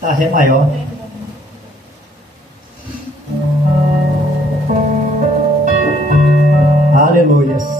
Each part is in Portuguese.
Tá, Ré maior. Aleluias.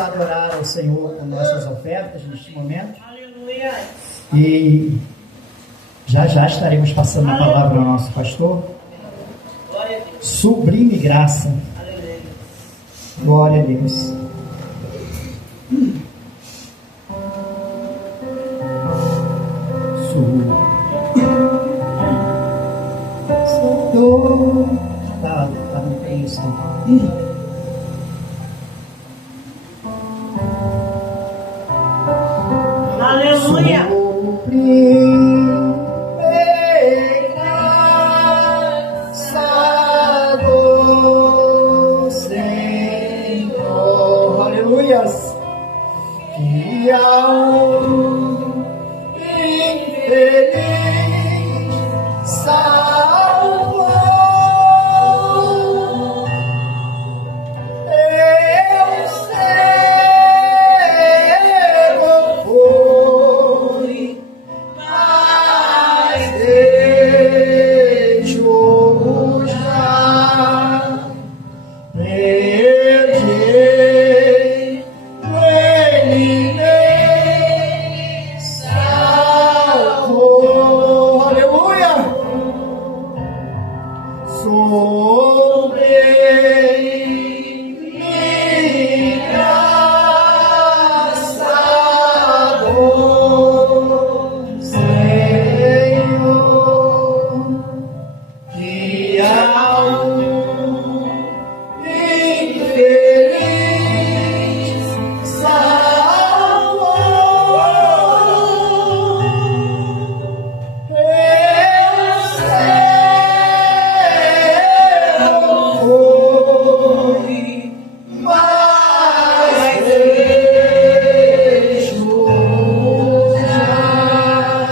Adorar ao Senhor com nossas ofertas neste momento. Aleluia. E já estaremos passando a palavra ao nosso pastor. Sublime graça. Aleluia. Glória a Deus. Cristo. Aleluia. Aleluias. Que ao infeliz salvou. Eu sei não foi, mas deixou já. Perdi, ele me salvou. Aleluia! Sobre mim, engraçado Senhor, que ao infeliz salvou. Eu sei não foi, mas deixo já.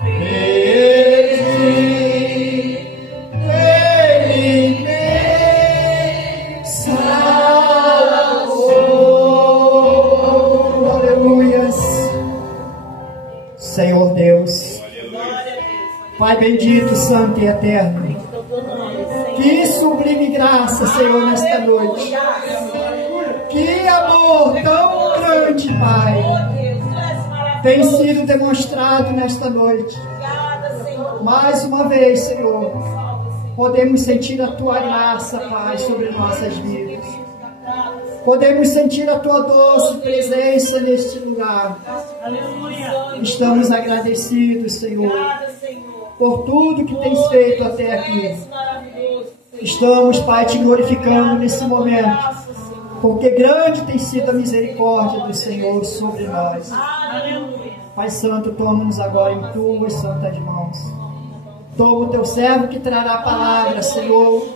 Perdi, ele me salvou. Aleluias. Senhor Deus, Pai bendito, santo e eterno, que sublime graça, Senhor, nesta noite. Que amor tão grande, Pai, tem sido demonstrado nesta noite. Mais uma vez, Senhor, podemos sentir a Tua graça, Pai, sobre nossas vidas. Podemos sentir a Tua doce presença neste lugar. Estamos agradecidos, Senhor, por tudo que tens feito até aqui. Estamos, Pai, te glorificando nesse momento, porque grande tem sido a misericórdia do Senhor sobre nós. Pai Santo, toma-nos agora em Tuas santas mãos. Toma o Teu servo que trará a palavra, Senhor,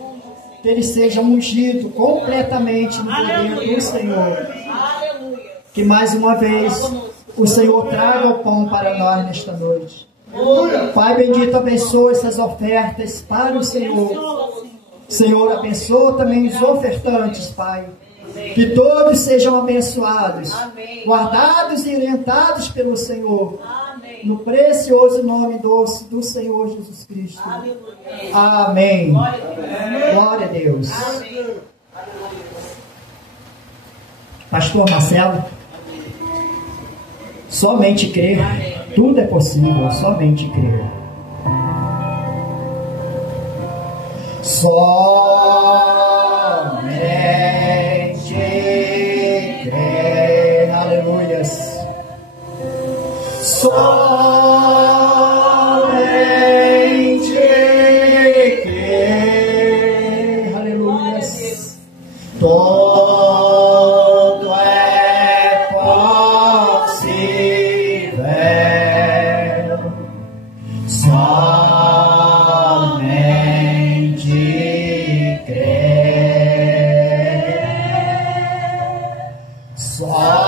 que ele seja ungido completamente no poder do Senhor. Que mais uma vez o Senhor traga o pão para nós nesta noite. Pai bendito, abençoa essas ofertas para o Senhor. Senhor, abençoa também os ofertantes, Pai. Que todos sejam abençoados, guardados e orientados pelo Senhor. No precioso nome doce do Senhor Jesus Cristo. Amém. Glória a Deus. Pastor Marcelo, somente crer, tudo é possível, somente crer. Somente crer, aleluias. Somente crer, aleluias. Todo é possível. Somente crer. Somente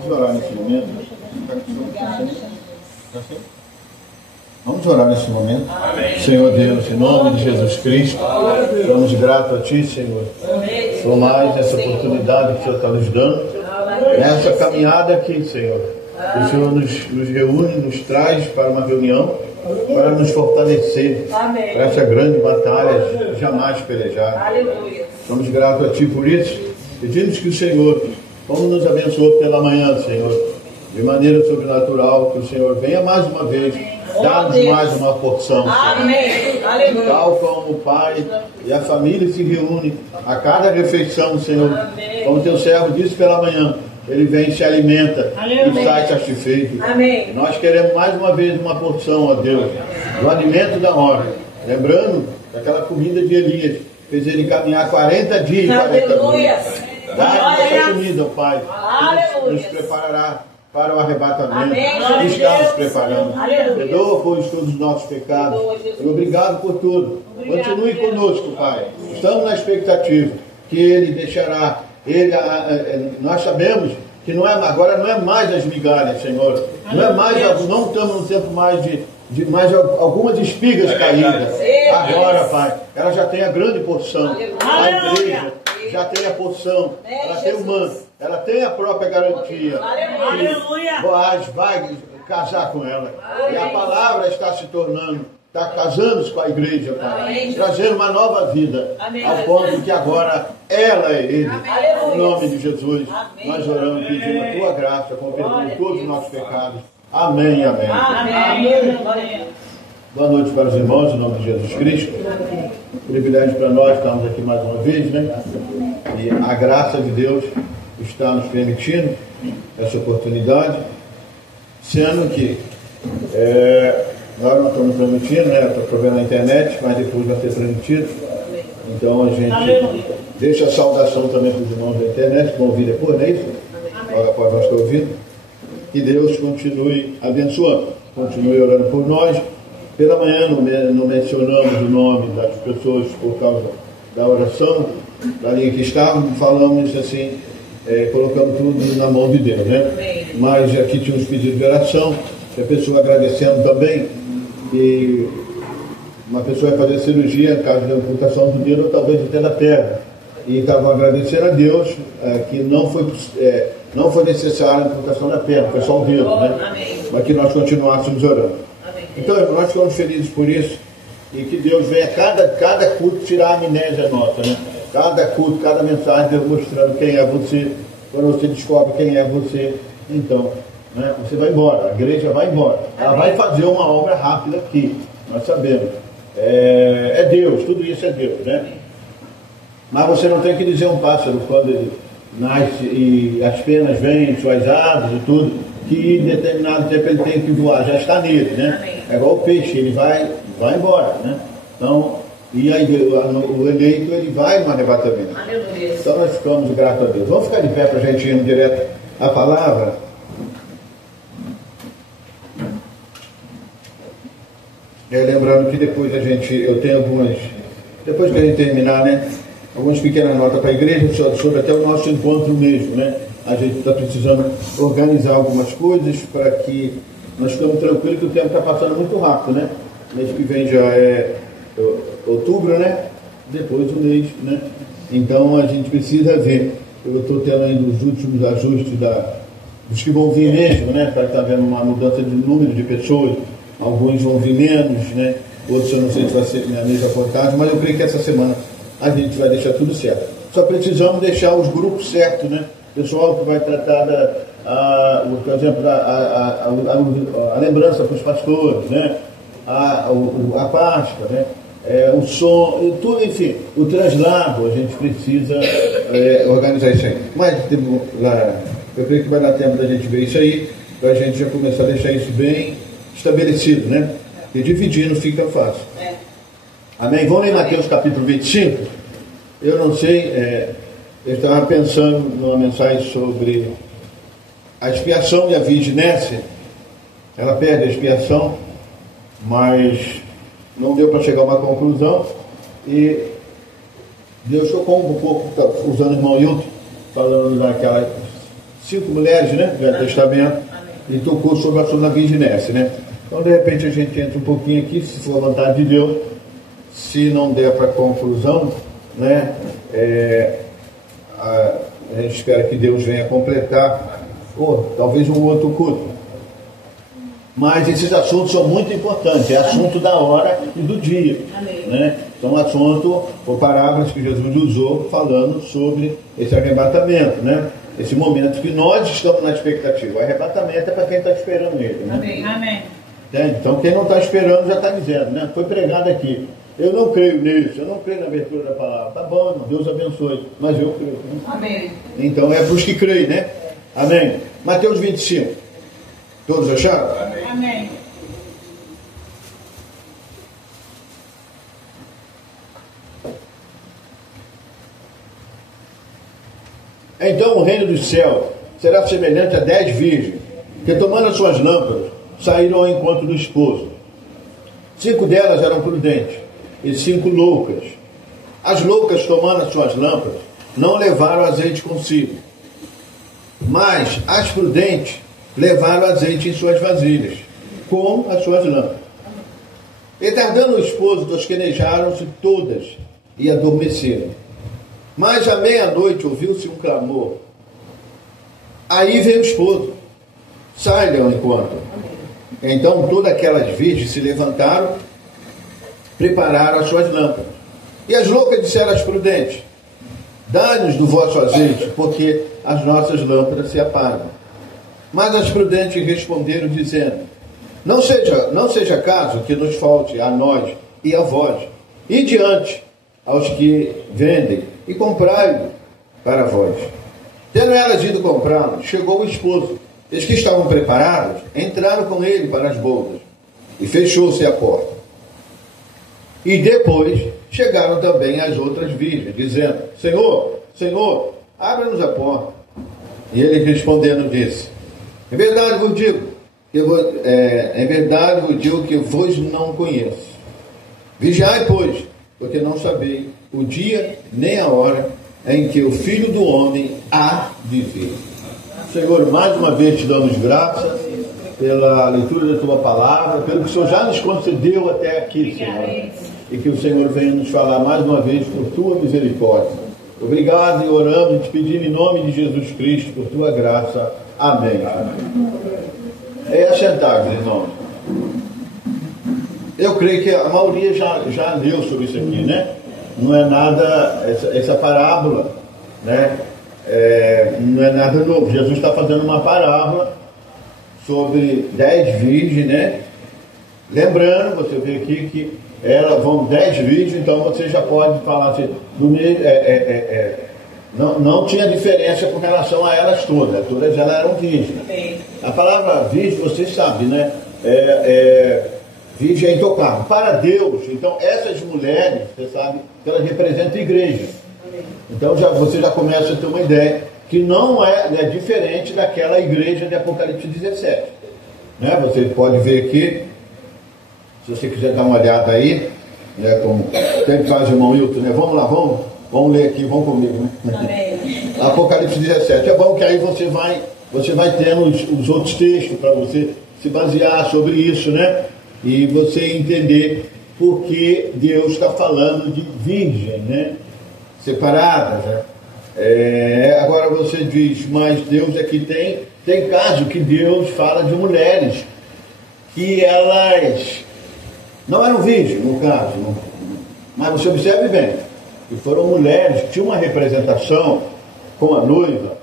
Vamos orar nesse momento. Vamos orar nesse momento. Amém. Senhor Deus, em nome de Jesus Cristo, somos gratos a Ti, Senhor, por mais essa oportunidade que o Senhor está nos dando, nessa caminhada aqui, Senhor. O Senhor nos reúne, nos traz para uma reunião, para nos fortalecer para essa grande batalha jamais pelejada. Aleluia. Somos gratos a Ti por isso. Pedimos que o Senhor, como nos abençoou pela manhã, Senhor, de maneira sobrenatural, que o Senhor venha mais uma vez, dar-nos mais uma porção. Amém. Aleluia. Tal como o Pai e a família se reúnem a cada refeição, Senhor. Amém. Como Teu servo disse pela manhã, ele vem e se alimenta. Amém. E sai satisfeito. Amém. Nós queremos mais uma vez uma porção, ó Deus, do alimento da hora. Lembrando daquela comida de Elias, fez ele caminhar 40 dias e 40 noites. Dá essa comida, ó Pai, nos preparará para o arrebatamento. Amém. Está nos preparando. Perdoa, pois, todos os nossos pecados. Obrigado por tudo. Continue conosco, Pai. Estamos na expectativa que Ele deixará. Nós sabemos que agora não é mais as migalhas, Senhor. Não estamos no tempo mais de mais algumas espigas caídas. Agora, Pai, ela já tem a grande porção. A igreja já tem a porção. Ela tem o manto. Ela tem a própria garantia. Que Boaz vai casar com ela. E a palavra está se tornando, está casando-se com a igreja, Pai. Trazendo uma nova vida. Ao ponto que agora ela é Ele. Em nome de Jesus, nós oramos pedindo a Tua graça, convertendo todos os nossos pecados. Amém, amém. Amém. Boa noite para os irmãos, em nome de Jesus Cristo. Privilégio para nós estarmos aqui mais uma vez, né? E a graça de Deus está nos permitindo essa oportunidade, sendo que nós não estamos transmitindo, né? Estou vendo na internet, mas depois vai ser transmitido. Então a gente deixa a saudação também para os irmãos da internet que vão ouvir depois, não é isso? Logo após nós estar ouvindo. Que Deus continue abençoando, continue orando por nós. Pela manhã não mencionamos o nome das pessoas por causa da oração, da linha que estávamos, falamos assim, colocamos tudo na mão de Deus, né? Mas aqui tínhamos pedido de oração, a pessoa agradecendo também, e uma pessoa vai fazer cirurgia, caso de amputação do dedo ou talvez até da perna, e estava agradecendo a Deus que não foi necessária a amputação da perna, foi só o dedo, né? Mas que nós continuássemos orando. Então, nós ficamos felizes por isso, e que Deus venha cada culto tirar a amnésia nossa, né? Cada culto, cada mensagem, Deus mostrando quem é você. Quando você descobre quem é você, então, né, você vai embora, a igreja vai embora. Ela vai fazer uma obra rápida aqui, nós sabemos. É Deus, tudo isso é Deus, né? Mas você não tem que dizer um pássaro quando ele nasce e as penas vêm, suas asas e tudo, que em determinado tempo ele tem que voar, já está nele, né? É igual o peixe, ele vai embora, né? Então, e aí o eleito, ele vai no arrebatamento. Aleluia. Então nós ficamos gratos a Deus. Vamos ficar de pé para a gente ir direto à palavra. Lembrando que depois eu tenho algumas, depois que a gente terminar, né? Algumas pequenas notas para a igreja sobre até o nosso encontro mesmo, né? A gente está precisando organizar algumas coisas para que nós ficamos tranquilos, que o tempo está passando muito rápido, né? Mês que vem já é outubro, né? Depois do mês, né? Então a gente precisa ver. Eu estou tendo ainda os últimos ajustes dos que vão vir mesmo, né? Para estar vendo uma mudança de número de pessoas. Alguns vão vir menos, né? Outros eu não sei se vai ser minha mesma contagem, mas eu creio que essa semana a gente vai deixar tudo certo. Só precisamos deixar os grupos certos, né? Pessoal que vai tratar por exemplo, a lembrança para os pastores, né? A Páscoa, né? O som, tudo, enfim, o traslado, a gente precisa organizar isso aí. Mas eu creio que vai dar tempo da gente ver isso aí, para a gente já começar a deixar isso bem estabelecido, né? E dividindo fica fácil. Amém? Vamos ler Mateus capítulo 25. Eu não sei, eu estava pensando numa mensagem sobre a expiação e a vigilância. Ela perde a expiação, mas não deu para chegar a uma conclusão. E Deus chocou um pouco, usando o irmão Hilton, falando daquela 5 mulheres, né, do Velho Testamento, e tocou sobre a sua virginesse, né? Então, de repente, a gente entra um pouquinho aqui, se for a vontade de Deus. Se não der para conclusão, né, a gente espera que Deus venha completar, ou talvez um outro culto. Mas esses assuntos são muito importantes, é assunto da hora e do dia. Né? São assuntos, ou parábolas que Jesus usou falando sobre esse arrebatamento, né? Esse momento que nós estamos na expectativa. O arrebatamento é para quem está esperando ele. Né? Amém. Amém. Então quem não está esperando já está dizendo, né? Foi pregado aqui. Eu não creio nisso, eu não creio na abertura da palavra. Tá bom, Deus abençoe, mas eu creio. Né? Amém. Então é para os que creem, né? Amém. Mateus 25. Todos acharam? Amém. Então o reino dos céus será semelhante a 10 virgens, que tomando as suas lâmpadas, saíram ao encontro do esposo. 5 delas eram prudentes, e 5 loucas. As loucas, tomando as suas lâmpadas, não levaram azeite consigo. Mas as prudentes levaram azeite em suas vasilhas, com as suas lâmpadas. E tardando o esposo, tosquenejaram-se todas e adormeceram. Mas à meia-noite ouviu-se um clamor. Aí veio o esposo. Sai-lhe ao encontro. Então todas aquelas virgens se levantaram, prepararam as suas lâmpadas. E as loucas disseram às prudentes: dá-nos do vosso azeite, porque as nossas lâmpadas se apagam. Mas as prudentes responderam, dizendo: não seja caso que nos falte a nós e a vós, e diante aos que vendem, e comprai-o para vós. Tendo elas ido comprá-lo, chegou o esposo. Eles que estavam preparados entraram com ele para as bodas, e fechou-se a porta. E depois chegaram também as outras virgens, dizendo: Senhor, Senhor, abra-nos a porta. E ele respondendo disse: Em verdade vos digo que vos não conheço. Vigiai, pois, porque não sabeis o dia nem a hora em que o Filho do Homem há de vir. Senhor, mais uma vez te damos graça pela leitura da Tua Palavra, pelo que o Senhor já nos concedeu até aqui, Senhor. E que o Senhor venha nos falar mais uma vez por Tua misericórdia. Obrigado e oramos e te pedimos em nome de Jesus Cristo, por Tua graça. Amém. É assentar, irmão. Eu creio que a maioria já leu sobre isso aqui, né? Não é nada, essa parábola, né? Não é nada novo. Jesus está fazendo uma parábola sobre 10 virgens, né? Lembrando, você vê aqui que vão 10 virgens, então você já pode falar assim, não tinha diferença com relação a elas todas elas eram virgens. A palavra virgem, você sabe, né? Virgem é intocável. Para Deus, então, essas mulheres, você sabe, que elas representam a igreja. Então, você já começa a ter uma ideia que não é diferente daquela igreja de Apocalipse 17. Né? Você pode ver aqui, se você quiser dar uma olhada aí, né, como sempre faz o irmão Hilton, né? Vamos lá, vamos ler aqui, vamos comigo. Né? Amém. Apocalipse 17. É bom que aí você vai tendo os outros textos para você se basear sobre isso, né? E você entender por que Deus está falando de virgem, né? Separadas, né? Agora você diz, mas Deus aqui tem caso que Deus fala de mulheres que elas não eram virgens, no caso, mas você observe bem, que foram mulheres que tinham uma representação com a noiva,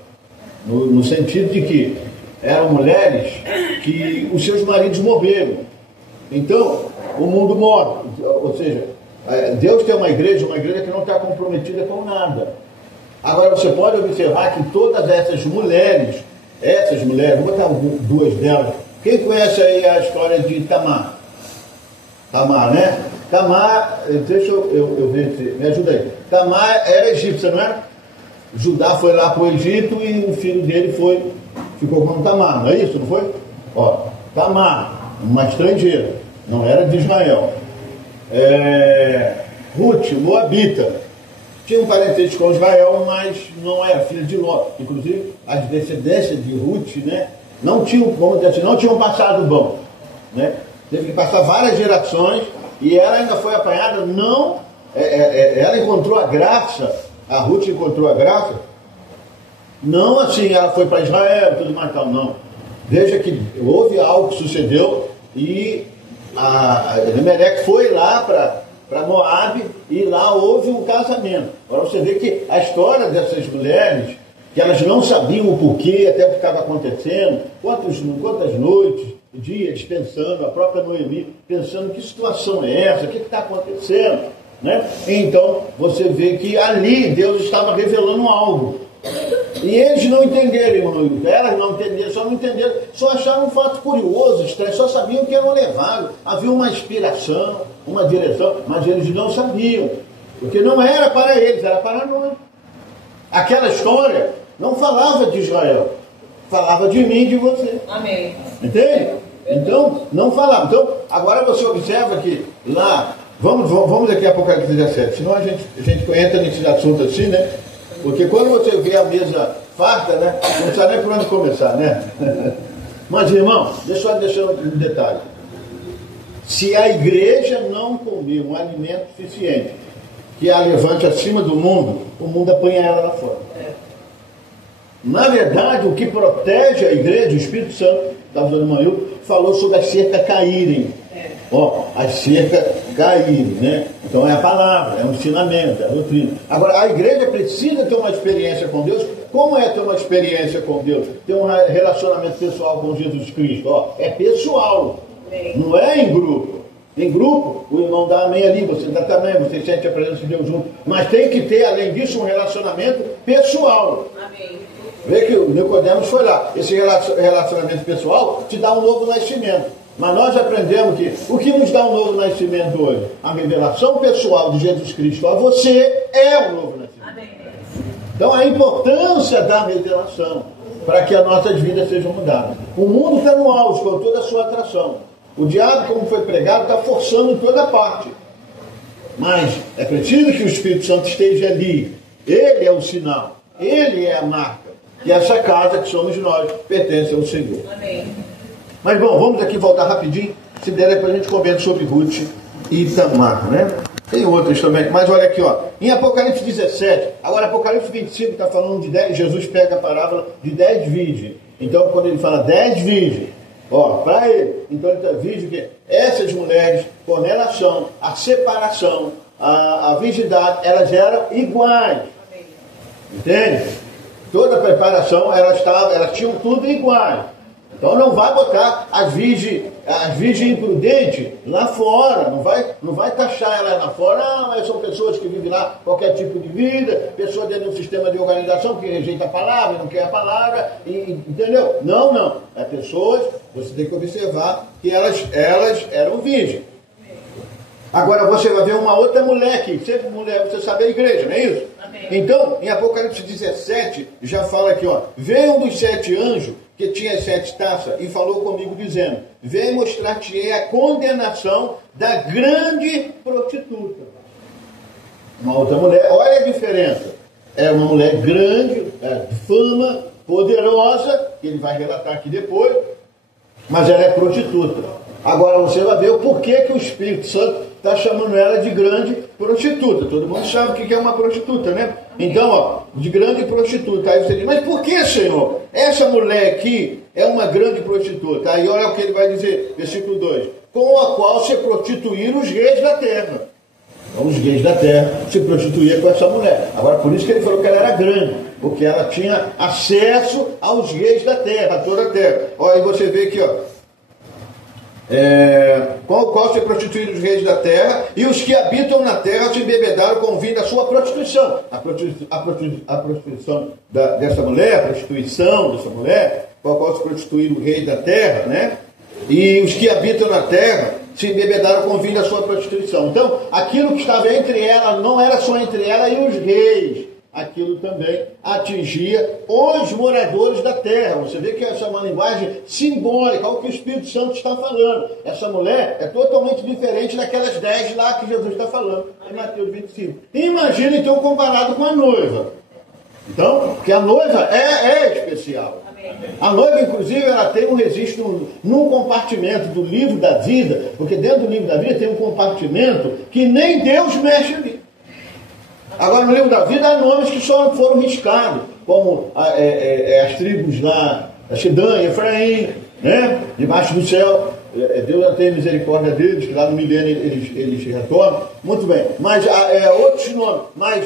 no sentido de que eram mulheres que os seus maridos morreram. Então, o mundo morre. Ou seja, Deus tem uma igreja que não está comprometida com nada. Agora, você pode observar que todas essas mulheres, vou botar 2 delas. Quem conhece aí a história de Tamar? Tamar, né? Tamar, deixa eu ver, me ajuda aí. Tamar era egípcia, não era? Judá foi lá para o Egito e o filho dele ficou com Tamar, não é isso, não foi? Ó, Tamar, uma estrangeira, não era de Israel. Ruth, moabita, tinha um parentesco com Israel, mas não era filha de Ló. Inclusive, as descendências de Ruth, né, não tinham, vamos dizer assim, não tinham passado bom, né? Teve que passar várias gerações e ela ainda foi apanhada, ela encontrou a graça, a Ruth encontrou a graça, não assim, ela foi para Israel e tudo mais tal, não. Veja que houve algo que sucedeu e Elimeleque foi lá para Moabe e lá houve um casamento. Agora você vê que a história dessas mulheres, que elas não sabiam o porquê, até o que estava acontecendo, quantas noites, dias pensando, a própria Noemi pensando que situação é essa, o que está acontecendo, né? Então você vê que ali Deus estava revelando algo. E eles não entenderam, irmão, elas não entenderam, só acharam um fato curioso, estranho, só sabiam que eram levados, havia uma inspiração, uma direção, mas eles não sabiam, porque não era para eles, era para nós. Aquela história não falava de Israel, falava de mim e de você. Amém. Entende? Então, não falava. Então, agora você observa que lá, vamos aqui a Apocalipse 17, senão a gente entra nesse assunto assim, né? Porque quando você vê a mesa farta, né? Não sabe nem por onde começar, né? Mas, irmão, deixa eu deixar um detalhe. Se a igreja não comer um alimento suficiente, que a levante acima do mundo, o mundo apanha ela lá fora. Na verdade, o que protege a igreja, o Espírito Santo, está usando Manil, falou sobre as cercas caírem. As cercas caírem, né? Então é a palavra, é um ensinamento, é a doutrina. Agora, a igreja precisa ter uma experiência com Deus. Como é ter uma experiência com Deus? Ter um relacionamento pessoal com Jesus Cristo. É pessoal, não é em grupo. Em grupo, o irmão dá amém ali, você dá também, você sente a presença de Deus junto. Mas tem que ter, além disso, um relacionamento pessoal. Amém. Vê que o Nicodemos foi lá. Esse relacionamento pessoal te dá um novo nascimento. Mas nós aprendemos que o que nos dá um novo nascimento hoje? A revelação pessoal de Jesus Cristo a você é o novo nascimento. Amém. Então a importância da revelação para que as nossas vidas sejam mudadas. O mundo está no auge com toda a sua atração. O diabo, como foi pregado, está forçando em toda parte. Mas é preciso que o Espírito Santo esteja ali. Ele é o sinal. Ele é a marca. Que essa casa que somos nós pertence ao Senhor. Amém. Mas bom, vamos aqui voltar rapidinho. Se der é para a gente comentar sobre Ruth e Tamar, né? Tem outras também. Mas olha aqui, ó. Em Apocalipse 17, agora Apocalipse 25 está falando de 10. Jesus pega a parábola de 10 virgens. Então quando ele fala 10 virgens, para ele, então ele está vídeo que essas mulheres, com relação à separação, à virgindade, elas eram iguais. Entende? Toda a preparação, elas tinham tudo iguais. Então não vai botar as virgens imprudentes lá fora, não vai taxar elas lá fora, mas são pessoas que vivem lá qualquer tipo de vida, pessoas dentro de um sistema de organização que rejeita a palavra, não quer a palavra, entendeu? Não. É pessoas, você tem que observar que elas eram virgens. Agora você vai ver uma outra mulher aqui, sempre mulher, você sabe a igreja, não é isso? Amém. Então, em Apocalipse 17, já fala aqui, veio um dos 7 anjos, que tinha as 7 taças, e falou comigo dizendo, vem mostrar-te a condenação da grande prostituta. Uma outra mulher, olha a diferença, é uma mulher grande, de fama, poderosa, que ele vai relatar aqui depois, mas ela é prostituta. Agora você vai ver o porquê que o Espírito Santo está chamando ela de grande prostituta. Todo mundo sabe o que é uma prostituta, né? Então, de grande prostituta. Aí você diz, mas por que, Senhor? Essa mulher aqui é uma grande prostituta. Aí olha o que ele vai dizer, versículo 2. Com a qual se prostituíram os reis da terra. Então, os reis da terra se prostituíam com essa mulher. Agora, por isso que ele falou que ela era grande. Porque ela tinha acesso aos reis da terra, a toda a terra. Olha, aí você vê aqui, com o qual se prostituíram os reis da terra, e os que habitam na terra se embebedaram com o vinho da sua prostituição. A prostituição dessa mulher, a prostituição dessa mulher, com a qual se prostituíram o rei da terra, né? E os que habitam na terra se embebedaram com o vinho da sua prostituição. Então, aquilo que estava entre ela, não era só entre ela e os reis. aquilo também atingia os moradores da terra. Você vê que essa é uma linguagem simbólica, é o que o Espírito Santo está falando. Essa mulher é totalmente diferente daquelas 10 lá que Jesus está falando em Mateus 25. Imagina então comparado com a noiva. Então, porque a noiva é especial. A noiva, inclusive, ela tem um registro num compartimento do livro da vida, porque dentro do livro da vida tem um compartimento que nem Deus mexe ali. Agora, no livro da vida, há nomes que só foram riscados, como as tribos lá, Shedã e Efraim, né? Debaixo do céu. Deus não tem misericórdia deles, que lá no milênio eles retornam. Muito bem. Mas outros nomes. Mas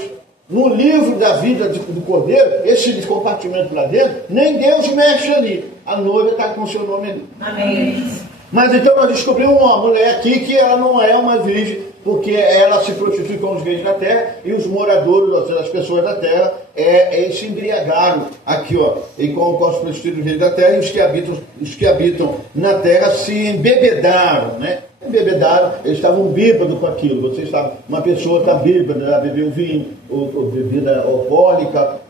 no livro da vida do Cordeiro, esse compartimento lá dentro, nem Deus mexe ali. A noiva está com o seu nome ali. Amém. Mas então nós descobrimos uma mulher aqui que ela não é uma virgem, porque ela se prostitui com os reis da terra, e os moradores, ou seja, as pessoas da terra, eles se embriagaram aqui, ó, e com os prostituídos dos reis da terra, e os que habitam na terra se embebedaram, né? Embebedaram, eles estavam bêbados com aquilo. Vocês sabem, uma pessoa está bêbada, ela bebeu vinho, ou bebida alcoólica,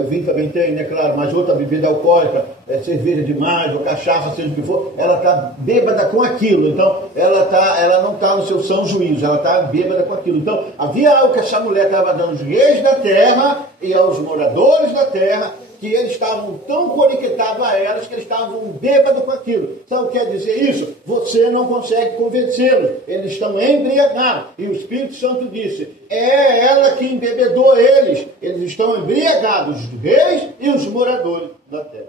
o vinho também tem, né, claro, mas outra bebida alcoólica, cerveja demais, ou cachaça, seja o que for, ela está bêbada com aquilo. Então, ela não está no seu são juízo, ela está bêbada com aquilo. Então, havia algo que essa mulher estava dando aos reis da terra e aos moradores da terra, que eles estavam tão conectados a elas que eles estavam bêbados com aquilo. Sabe o que quer dizer isso? Você não consegue convencê-los. Eles estão embriagados. E o Espírito Santo disse, é ela que embebedou eles. Eles estão embriagados, os reis e os moradores da terra.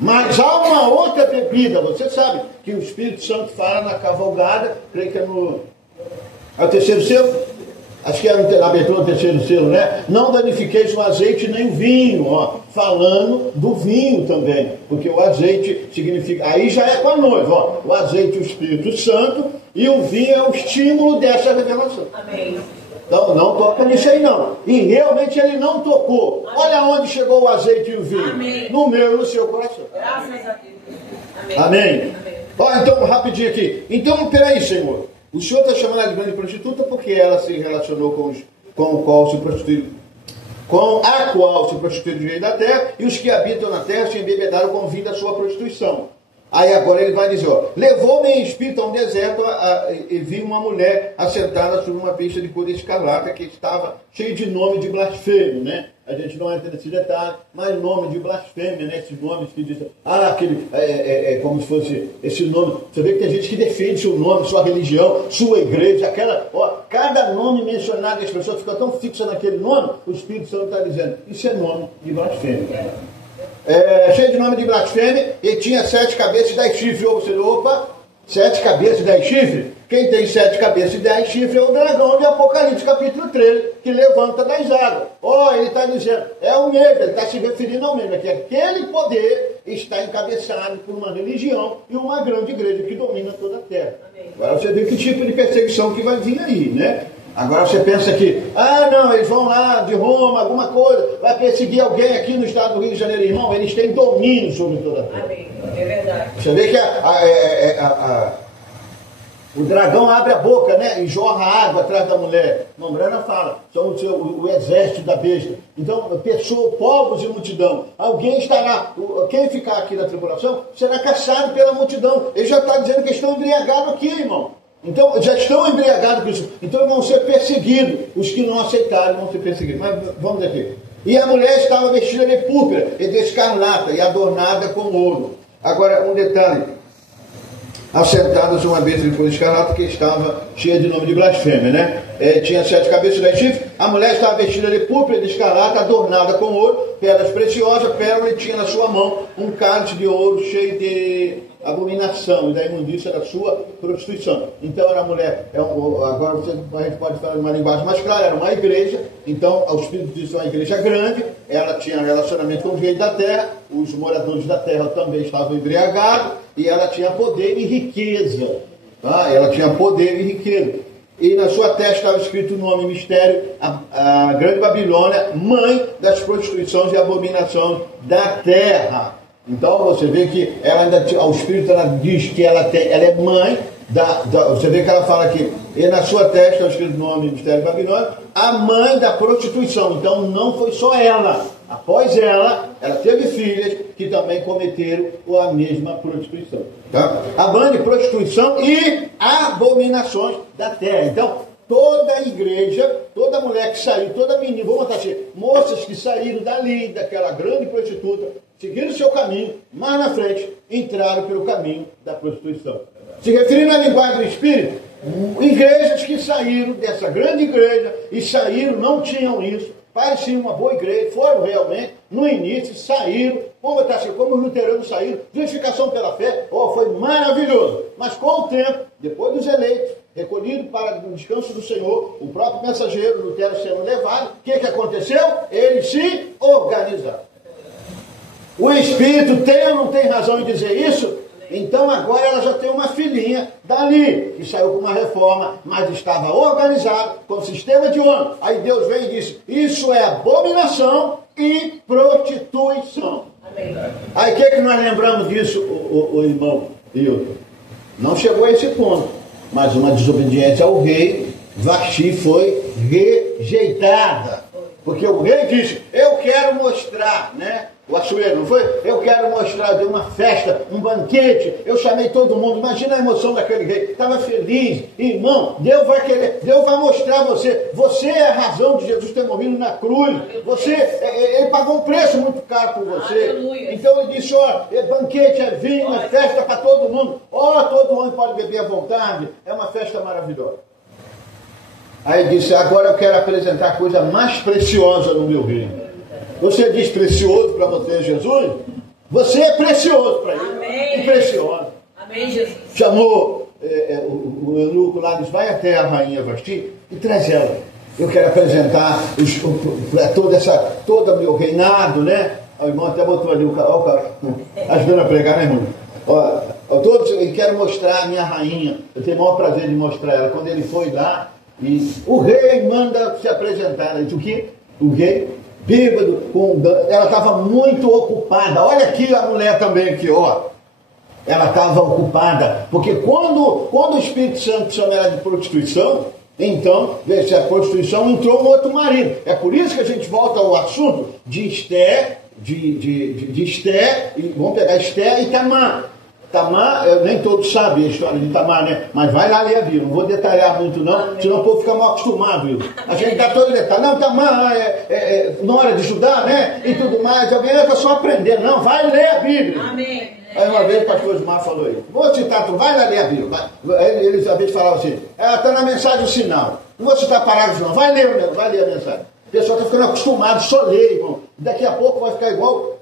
Mas há uma outra bebida. Você sabe que o Espírito Santo fala na cavalgada, creio que é o terceiro selo. Acho que era na abertura do terceiro selo, né? Não danifiqueis o azeite nem o vinho, ó. Falando do vinho também, porque o azeite significa, aí já é com a noiva, ó. O azeite, o Espírito Santo, e o vinho é o estímulo dessa revelação. Amém. Então, não toca nisso aí não. E realmente ele não tocou. Amém. Olha onde chegou o azeite e o vinho. Amém. No meu e no seu coração. Graças a Deus. Amém. Amém. Ó, então, rapidinho aqui. Então, peraí, Senhor. O Senhor está chamando ela de grande prostituta porque ela se relacionou com a qual se prostituiu os reis da terra, e os que habitam na terra se embebedaram com o vinho da sua prostituição. Aí agora ele vai dizer, ó, levou-me em espírito a um deserto e vi uma mulher assentada sobre uma pista de cor escarlata que estava cheia de nome de blasfêmio, né? A gente não entra nesse detalhe, mas nome de blasfêmia, né? Esses nomes que dizem, como se fosse esse nome. Você vê que tem gente que defende seu nome, sua religião, sua igreja, cada nome mencionado, as pessoas ficam tão fixas naquele nome, o Espírito Santo está dizendo, isso é nome de blasfêmia. Cheio de nome de blasfêmia, e tinha 7 cabeças e 10 chifres. Opa, 7 cabeças e 10 chifres? Quem tem 7 cabeças e 10 chifres é o dragão de Apocalipse, capítulo 13, que levanta das águas. Ele está dizendo, é o mesmo, ele está se referindo ao mesmo, que aquele poder está encabeçado por uma religião e uma grande igreja que domina toda a terra. Agora você vê que tipo de perseguição que vai vir aí, né? Agora você pensa que, não, eles vão lá de Roma, alguma coisa, vai perseguir alguém aqui no estado do Rio de Janeiro. Irmão, eles têm domínio sobre toda a terra. Amém. É verdade. Você vê que o dragão abre a boca, né, e jorra água atrás da mulher. Brana fala, são o exército da besta. Então, povos e multidão. Alguém estará, quem ficar aqui na tribulação, será caçado pela multidão. Ele já está dizendo que estão embriagados aqui, irmão. Então, já estão embriagados com isso. Então, vão ser perseguidos. Os que não aceitaram vão ser perseguidos. Mas vamos aqui. E a mulher estava vestida de púrpura e de escarlata e adornada com ouro. Agora, um detalhe. Assentada sobre uma besta de cor escarlata que estava cheia de nome de blasfêmia, né? Tinha 7 cabeças e 10 chifres. A mulher estava vestida de púrpura e de escarlata, adornada com ouro, pedras preciosas, pérola, e tinha na sua mão um cálice de ouro cheio de abominação e da imundícia da sua prostituição. Então era a mulher, agora a gente pode falar de uma linguagem mais clara, era uma igreja. Então o Espírito disse, uma igreja grande, ela tinha relacionamento com os reis da terra, os moradores da terra também estavam embriagados, e ela tinha poder e riqueza. Ela tinha poder e riqueza. E na sua testa estava escrito o nome mistério, a grande Babilônia, mãe das prostituições e abominações da terra. Então você vê que ela ainda, o Espírito ela diz que ela é mãe, você vê que ela fala aqui, e na sua testa é escrito o nome do mistério babilônico, a mãe da prostituição. Então não foi só ela. Após ela teve filhas que também cometeram a mesma prostituição. Tá? A mãe de prostituição e abominações da terra. Então, toda a igreja, toda mulher que saiu, toda menina, vamos botar assim, moças que saíram dali, daquela grande prostituta, seguiram o seu caminho, mais na frente, entraram pelo caminho da prostituição. Se referindo à linguagem do Espírito, igrejas que saíram dessa grande igreja e saíram, não tinham isso, pareciam uma boa igreja, foram realmente, no início, saíram, como os luteranos saíram, justificação pela fé, foi maravilhoso. Mas com o tempo, depois dos eleitos, recolhido para o descanso do Senhor, o próprio mensageiro, Lutero sendo levado, o que aconteceu? Eles se organizaram. O Espírito tem ou não tem razão em dizer isso? Então agora ela já tem uma filhinha dali, que saiu com uma reforma, mas estava organizada, com sistema de honra. Aí Deus vem e diz, isso é abominação e prostituição. Amém. Aí o que nós lembramos disso, o irmão Hilton? Não chegou a esse ponto, mas uma desobediência ao rei, Vasti foi rejeitada. Porque o rei disse, eu quero mostrar, né? O Assuero, não foi? Eu quero mostrar, deu uma festa, um banquete, eu chamei todo mundo, imagina a emoção daquele rei, estava feliz, irmão, Deus vai mostrar você é a razão de Jesus ter morrido na cruz, ele pagou um preço muito caro por você. Aleluia. Então ele disse, banquete, é vinho, é festa para todo mundo, todo mundo pode beber à vontade, é uma festa maravilhosa. Aí ele disse, agora eu quero apresentar a coisa mais preciosa no meu reino. Você diz precioso para você, Jesus? Você é precioso para ele. Amém. E precioso. Amém, Jesus. Chamou o eunuco lá, disse, vai até a rainha Vasti e traz ela. Eu quero apresentar todo o meu reinado, né? O irmão até botou ali o cara ajudando a pregar, né, irmão? Eu quero mostrar a minha rainha. Eu tenho o maior prazer de mostrar ela. Quando ele foi lá, e o rei manda se apresentar. Ele disse, o quê? O rei bêbado, ela estava muito ocupada. Olha aqui a mulher também aqui, ela estava ocupada, porque quando o Espírito Santo chama ela de prostituição, então, se a prostituição entrou um outro marido. É por isso que a gente volta ao assunto de Esther, de Esther, vamos pegar Esther e Tamar. Tamar, nem todos sabem a história de Tamar, né? Mas vai lá ler a Bíblia, não vou detalhar muito não, senão o povo fica mal acostumado, viu? A gente dá todo detalhe, não, Tamar na hora de estudar, né? E tudo mais, alguém é só aprender, não, vai ler a Bíblia. Amém. Aí uma vez o pastor Osmar falou aí, vou citar, tu vai lá ler a Bíblia. Eles às vezes falavam assim, está na mensagem o sinal, não vou citar parágrafos não, vai ler a mensagem. O pessoal está ficando acostumado, só ler, irmão. Daqui a pouco vai ficar igual...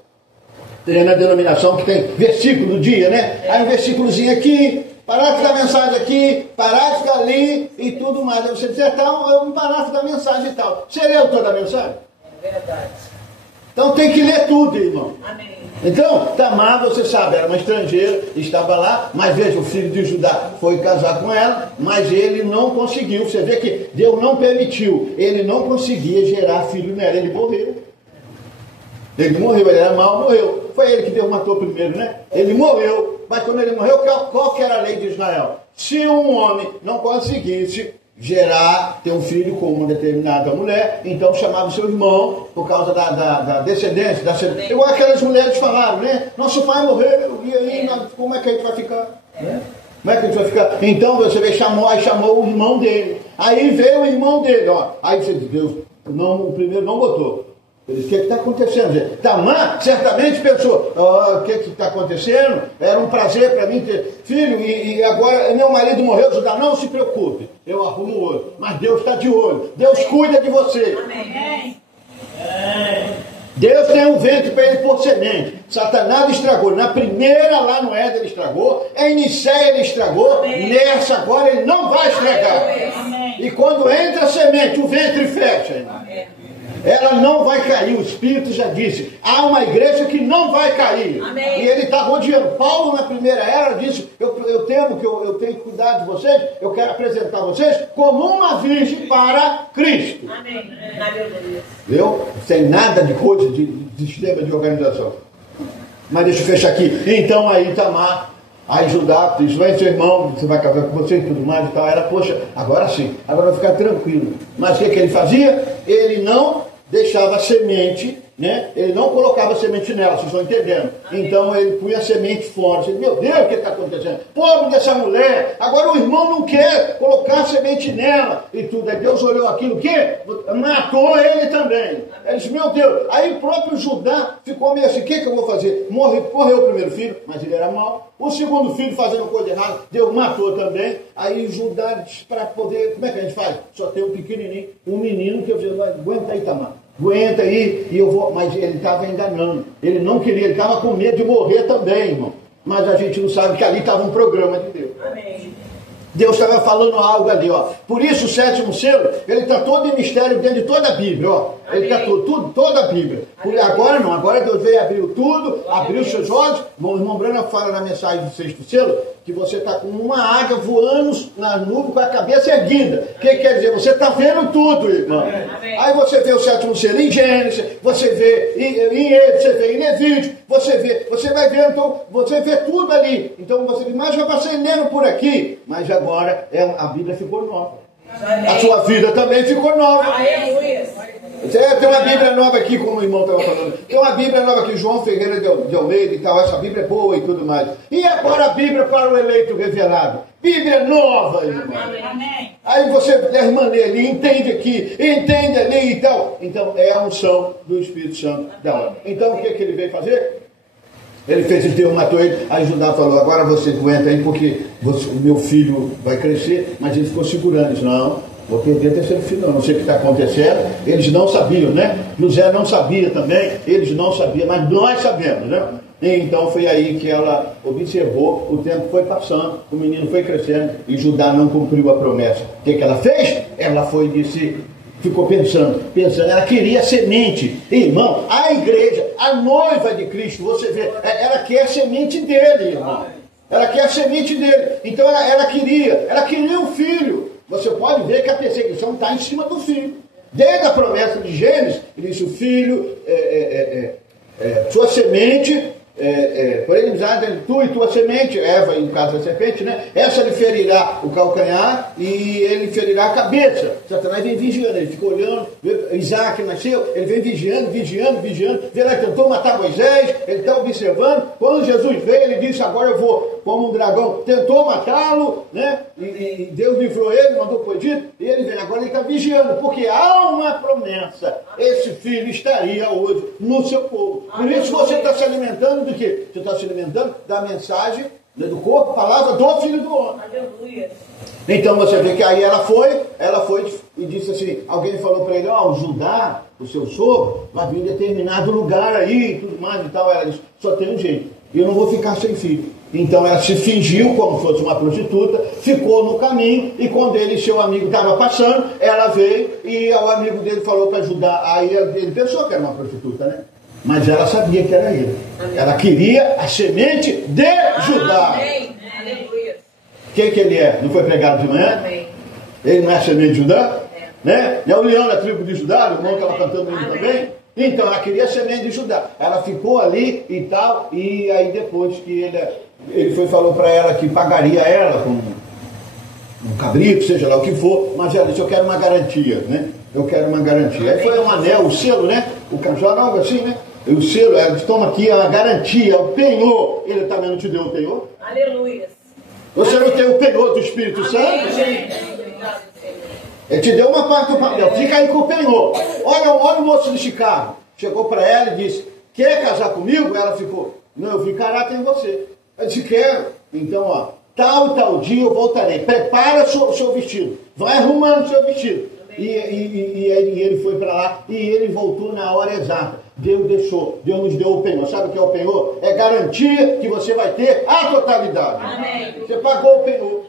Tem na denominação que tem versículo do dia, né? Aí um versículozinho aqui, parágrafo da mensagem aqui, parágrafo ali e tudo mais. Aí você dissertar um parágrafo da mensagem e tal. Você leu toda a mensagem? É verdade. Então tem que ler tudo, irmão. Amém. Então, Tamar, você sabe, era uma estrangeira, estava lá, mas veja, o filho de Judá foi casar com ela, mas ele não conseguiu. Você vê que Deus não permitiu, ele não conseguia gerar filho nela, ele morreu. Ele morreu, ele era mau, morreu. Foi ele que Deus matou primeiro, né? Ele morreu, mas quando ele morreu, qual que era a lei de Israel? Se um homem não conseguisse ter um filho com uma determinada mulher, então chamava o seu irmão por causa da descendência. Igual aquelas mulheres falaram, né? Nosso pai morreu, e aí como é que a gente vai ficar? Né? Como é que a gente vai ficar? Então você vê, chamou o irmão dele. Aí veio o irmão dele, Aí você Deus, o primeiro não botou. Ele disse, o que está acontecendo, gente? Tamar certamente pensou, o que está acontecendo? Era um prazer para mim ter filho, e agora meu marido morreu, Judá, não se preocupe, eu arrumo outro. Mas Deus está de olho, Deus cuida de você. Amém. Deus tem um ventre para ele por semente. Satanás estragou. Na primeira lá no Éden ele estragou, em Nicéia ele estragou, nessa agora ele não vai estragar. Amém. E quando entra a semente, o ventre fecha, irmão. Ela não vai cair, o Espírito já disse. Há uma igreja que não vai cair. Amém. E ele está rodeando. Paulo, na primeira era, disse: eu temo que eu tenho que cuidar de vocês, eu quero apresentar vocês como uma virgem para Cristo. Amém. Viu? Sem nada de coisa de sistema de organização. Mas deixa eu fechar aqui. Então aí Tamar Aí Judá disse, vai seu irmão, você vai casar com você e tudo mais e tal. Era, poxa, agora sim, agora vai ficar tranquilo. Mas o que ele fazia? Ele não deixava semente, né? Ele não colocava semente nela, vocês estão entendendo? Então ele punha a semente fora. Disse, meu Deus, o que está acontecendo? Pobre dessa mulher, agora o irmão não quer colocar semente nela e tudo. Aí Deus olhou aquilo, o quê? Matou ele também. Ele disse, meu Deus. Aí o próprio Judá ficou meio assim, o que eu vou fazer? Morreu o primeiro filho, mas ele era mau. O segundo filho fazendo coisa errada, Deus matou também. Aí Judá disse, para poder, como é que a gente faz? Só tem um pequenininho, um menino que eu disse, aguenta aí, Tamar. Aguenta aí, e eu vou. Mas ele estava enganando. Ele não queria, ele estava com medo de morrer também, irmão. Mas a gente não sabe que ali estava um programa de Deus. Amém. Deus estava falando algo ali, ó. Por isso o 7º selo, ele está todo em mistério dentro de toda a Bíblia, ó. Ele está toda a Bíblia. Agora não, agora Deus veio abrir tudo, abriu os seus olhos. O irmão Brana fala na mensagem do 6º selo, que você está com uma águia voando na nuvem com a cabeça erguida. O que quer dizer? Você está vendo tudo, irmão. Amém. Aí você vê o 7º selo em Gênesis, você vê em Êxodo, você vê em Levítico, você vai ver, então, você vê tudo ali. Então você diz, mas já passei lendo por aqui. Mas agora a Bíblia ficou nova. Amém. A sua vida também ficou nova. Aleluia. Tem uma Bíblia nova aqui, como o irmão estava falando. Tem uma Bíblia nova aqui, João Ferreira de Almeida e tal. Essa Bíblia é boa e tudo mais. E agora a Bíblia para o eleito revelado. Bíblia nova, irmão. Amém. Aí você, a irmã ali, entende aqui, entende ali e tal. Então é a unção do Espírito Santo da hora. Então o que ele veio fazer? Ele fez, Deus matou ele. Aí Judá falou, agora você aguenta aí, porque o meu filho vai crescer. Mas ele ficou segurando isso, não. Vou perder o terceiro filho, não sei o que está acontecendo. Eles não sabiam, né? José não sabia também, eles não sabiam, mas nós sabemos, né? E então foi aí que ela observou, o tempo foi passando, o menino foi crescendo e Judá não cumpriu a promessa. O que ela fez? Ela foi e disse, ficou pensando, ela queria semente. Irmão, a igreja, a noiva de Cristo, você vê, ela quer a semente dele, irmão. Ela quer a semente dele. Então ela queria um filho. Você pode ver que a perseguição está em cima do filho. Desde a promessa de Gênesis, ele disse, o filho, sua semente, por inimizade entre tu e tua semente, Eva, no caso da serpente, né? Essa lhe ferirá o calcanhar e ele ferirá a cabeça. Satanás vem vigiando, ele fica olhando, Isaac nasceu, ele vem vigiando, vê lá, tentou matar Moisés, ele está observando. Quando Jesus veio, ele disse, agora eu vou, como um dragão, tentou matá-lo, né? E Deus livrou ele, mandou para o Egito, e ele vem, agora ele está vigiando, porque há uma promessa, esse filho estaria hoje no seu povo. Por isso você está se alimentando do quê? Você está se alimentando da mensagem do corpo, palavra do Filho do Homem. Aleluia. Então você vê que aí ela foi e disse assim, alguém falou para ele, o Judá, o seu sogro, vai vir em determinado lugar aí e tudo mais e tal. Ela disse, só tem um jeito, eu não vou ficar sem filho. Então ela se fingiu como fosse uma prostituta, ficou no caminho e quando seu amigo estava passando, ela veio e o amigo dele falou para Judá, aí ele pensou que era uma prostituta, né? Mas ela sabia que era ele. Amém. Ela queria a semente de Judá. Amém. Aleluia. Quem que ele é? Não foi pregado de manhã? Amém. Ele não é a semente de Judá? Né? É o leão da tribo de Judá, o irmão que ela cantando ele também. Então ela queria a semente de Judá. Ela ficou ali e tal, e aí depois que ele foi falou para ela que pagaria ela com um cabrito, seja lá o que for, mas ela disse, eu quero uma garantia, né? Eu quero uma garantia. Aí foi um anel, o selo, né? O cajado, algo assim, né? E o selo, ela disse, toma aqui a garantia, o penhor. Ele também não te deu o penhor? Aleluia. Você não tem o penhor do Espírito Santo? Ele te deu uma parte do papel, fica aí com o penhor. Olha o moço de Chicago. Chegou para ela e disse, quer casar comigo? Ela ficou, não, eu vi caráter em você. Eu disse, quero. Então, tal dia eu voltarei. Prepara o seu vestido. Vai arrumando o seu vestido. E ele foi para lá e ele voltou na hora exata. Deus nos deu o penhor. Sabe o que é o penhor? É garantia que você vai ter a totalidade. Amém. Você pagou o penhor.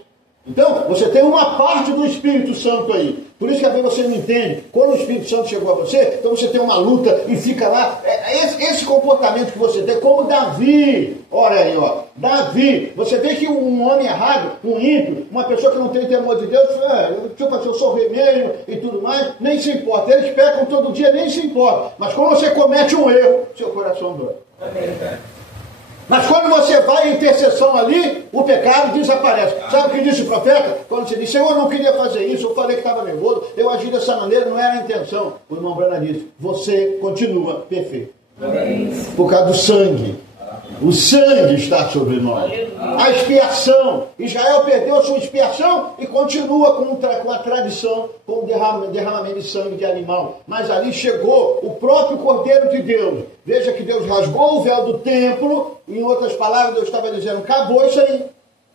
Então, você tem uma parte do Espírito Santo aí. Por isso que às vezes você não entende. Quando o Espírito Santo chegou a você, então você tem uma luta e fica lá. Esse comportamento que você tem, como Davi. Olha aí, Davi. Você vê que um homem errado, um ímpio, uma pessoa que não tem temor de Deus, eu sou rei mesmo e tudo mais, nem se importa. Eles pecam todo dia, nem se importa. Mas quando você comete um erro, seu coração dói. Mas quando você vai em intercessão ali, o pecado desaparece. Sabe o que disse o profeta? Quando você disse, Senhor, eu não queria fazer isso, eu falei que estava nervoso, eu agi dessa maneira, não era a intenção. O irmão Brana disse, você continua perfeito. Por causa do sangue. O sangue está sobre nós. A expiação. Israel perdeu a sua expiação e continua com a tradição, com o derramamento de sangue de animal. Mas ali chegou o próprio Cordeiro de Deus. Veja que Deus rasgou o véu do templo. Em outras palavras, Deus estava dizendo, acabou isso aí.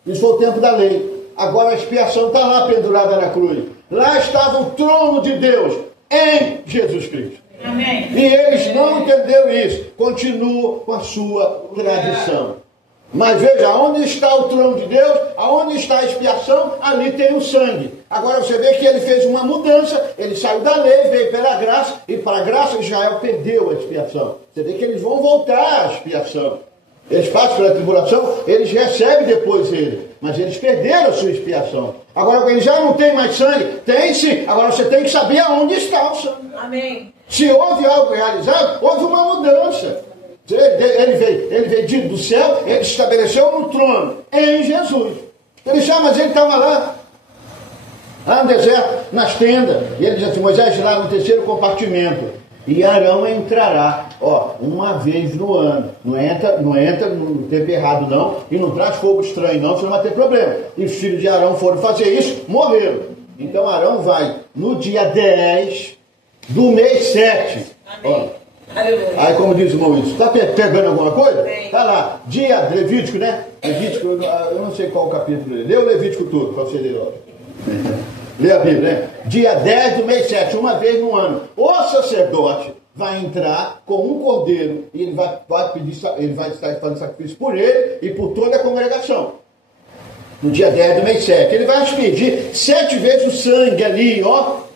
Isso foi o tempo da lei. Agora a expiação está lá pendurada na cruz. Lá estava o trono de Deus em Jesus Cristo. Amém. E eles não entenderam isso. Continuam com a sua tradição. Mas veja, aonde está o trono de Deus, aonde está a expiação, ali tem o sangue. Agora você vê que ele fez uma mudança, ele saiu da lei, veio pela graça, e para a graça Israel perdeu a expiação. Você vê que eles vão voltar à expiação. Eles passam pela tribulação, eles recebem depois ele, mas eles perderam a sua expiação. Agora ele já não tem mais sangue, tem sim, agora você tem que saber aonde está o sangue. Amém. Se houve algo realizado, houve uma mudança. Ele veio do céu, ele estabeleceu no trono, em Jesus. Ele disse, mas ele estava lá no deserto, nas tendas. E ele diz assim, Moisés lá no terceiro compartimento. E Arão entrará, uma vez no ano. Não entra no tempo errado não, e não traz fogo estranho não, senão vai ter problema. E os filhos de Arão foram fazer isso, morreram. Então Arão vai no dia 10 do mês 7. Aí como diz o irmão isso, está pegando alguma coisa? Está lá, dia Levítico, né? Levítico, eu não sei qual o capítulo dele. Lê o Levítico todo, para você ler logo. Lê a Bíblia, né? Dia 10 do mês 7, uma vez no ano. O sacerdote vai entrar com um cordeiro e ele vai estar fazendo sacrifício por ele e por toda a congregação. No dia 10 do mês 7. Ele vai pedir 7 vezes o sangue ali,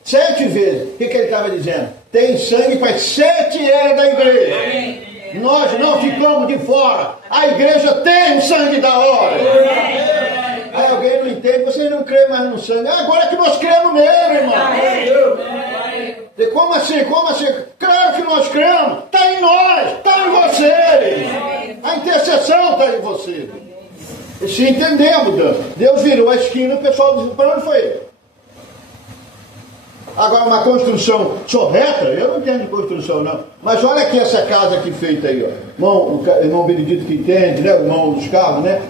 7 vezes. O que ele estava dizendo? Tem sangue para 7 eras da igreja. Amém. Nós não ficamos de fora. A igreja tem o sangue da hora. Aí alguém não entende, vocês não creem mais no sangue. Agora que nós cremos nele, irmão. E como assim? Como assim? Claro que nós cremos. Está em nós, está em vocês. A intercessão está em vocês. E se entendemos, Deus virou a esquina e o pessoal disse, para onde foi ele? Agora, uma construção correta, eu não entendo de construção, não. Mas olha aqui essa casa aqui feita aí, ó. Irmão Benedito que entende, né? O irmão dos carros, né?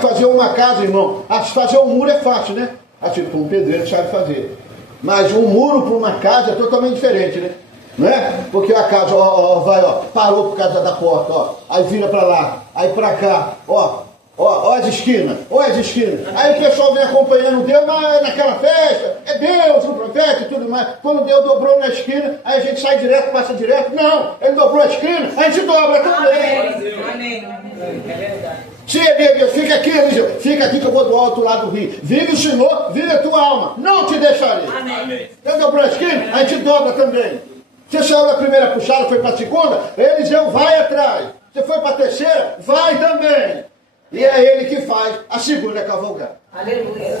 Fazer uma casa, irmão. Fazer um muro é fácil, né? Assim, um pedreiro sabe fazer. Mas um muro para uma casa é totalmente diferente, né? Não é? Porque a casa, parou por causa da porta, Aí vira para lá, aí para cá, Ó as esquinas. Aí o pessoal vem acompanhando Deus naquela festa. É Deus, o profeta e tudo mais. Quando Deus dobrou na esquina, aí a gente sai direto, passa direto. Não, ele dobrou a esquina, a gente dobra também. Amém. É verdade. Se ele fica aqui, Eliseu, fica aqui que eu vou do outro lado do rio. Vive o Senhor, vive a tua alma. Não te deixarei. Amém. Ele dobrou a esquina, a gente dobra também. Você saiu da primeira puxada, foi para a segunda, Eliseu vai atrás. Você foi para a terceira, vai também. E é ele que faz a segunda cavalgada. Aleluia.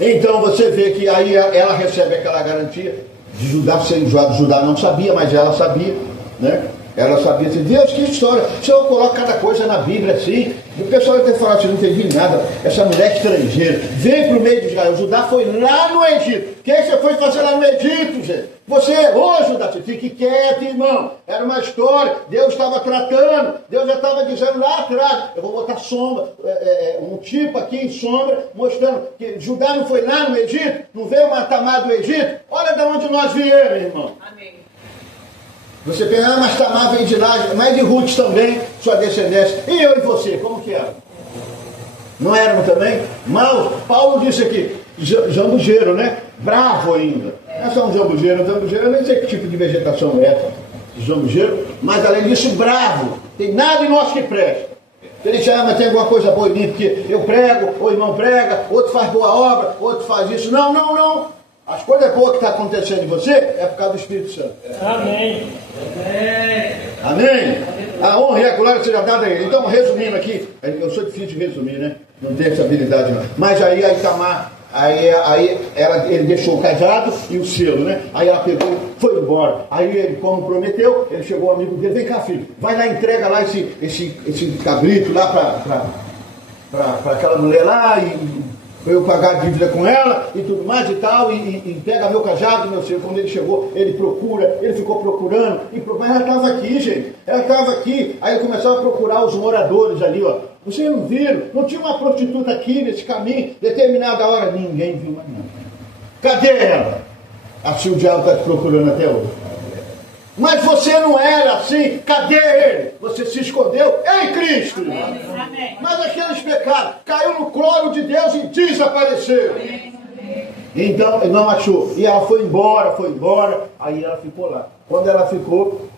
Então você vê que aí ela recebe aquela garantia de Judá ser enjoado. Judá não sabia, mas ela sabia, né? Ela sabia assim, Deus, que história. O Senhor coloca cada coisa na Bíblia assim. O pessoal até falou assim, não entendi nada. Essa mulher estrangeira veio para o meio de Israel. Judá foi lá no Egito. O que você foi fazer lá no Egito, gente? Você errou, Judá. Você fique quieto, irmão. Era uma história. Deus estava tratando. Deus já estava dizendo lá atrás. Eu vou botar sombra, um tipo aqui em sombra, mostrando que Judá não foi lá no Egito. Não veio matar mais do Egito. Olha de onde nós viemos, irmão. Amém. Você pensa, mas Tamar vem de lá, mas de Ruth também, sua descendência. E eu e você, como que era? Não éramos também? Maus? Paulo disse aqui, jambujeiro, né? Bravo ainda. Não é só um jambujeiro, eu nem sei que tipo de vegetação é essa, jambujeiro, mas além disso, bravo. Tem nada em nós que presta. Ele diz, mas tem alguma coisa boa em mim, porque eu prego, o irmão prega, outro faz boa obra, outro faz isso. Não. As coisas boas que estão acontecendo em você é por causa do Espírito Santo. Amém. Amém. A honra e a glória seja dada a ele. Então, resumindo aqui, eu sou difícil de resumir, né? Não tenho essa habilidade não. Mas aí Tamar, Ele deixou o cajado e o selo, né? Aí ela pegou, foi embora. Aí ele, como prometeu, ele chegou, o amigo dele, vem cá, filho, vai lá, entrega lá esse cabrito lá para aquela mulher lá, e eu pagar a dívida com ela e tudo mais e tal, e pega meu cajado, meu filho. Quando ele chegou, ele procura, ele ficou procurando, mas ela estava aqui, gente, ela estava aqui. Aí ele começou a procurar os moradores ali, ó. Vocês não viram? Não tinha uma prostituta aqui nesse caminho, determinada hora? Ninguém viu mais nada. Cadê ela? Assim o diabo está te procurando até hoje. Mas você não era assim, cadê ele? Você se escondeu em Cristo. Amém. Mas aqueles pecados caiu no colo de Deus e desapareceram. Então não achou. E ela foi embora, aí ela ficou lá. Quando ela ficou,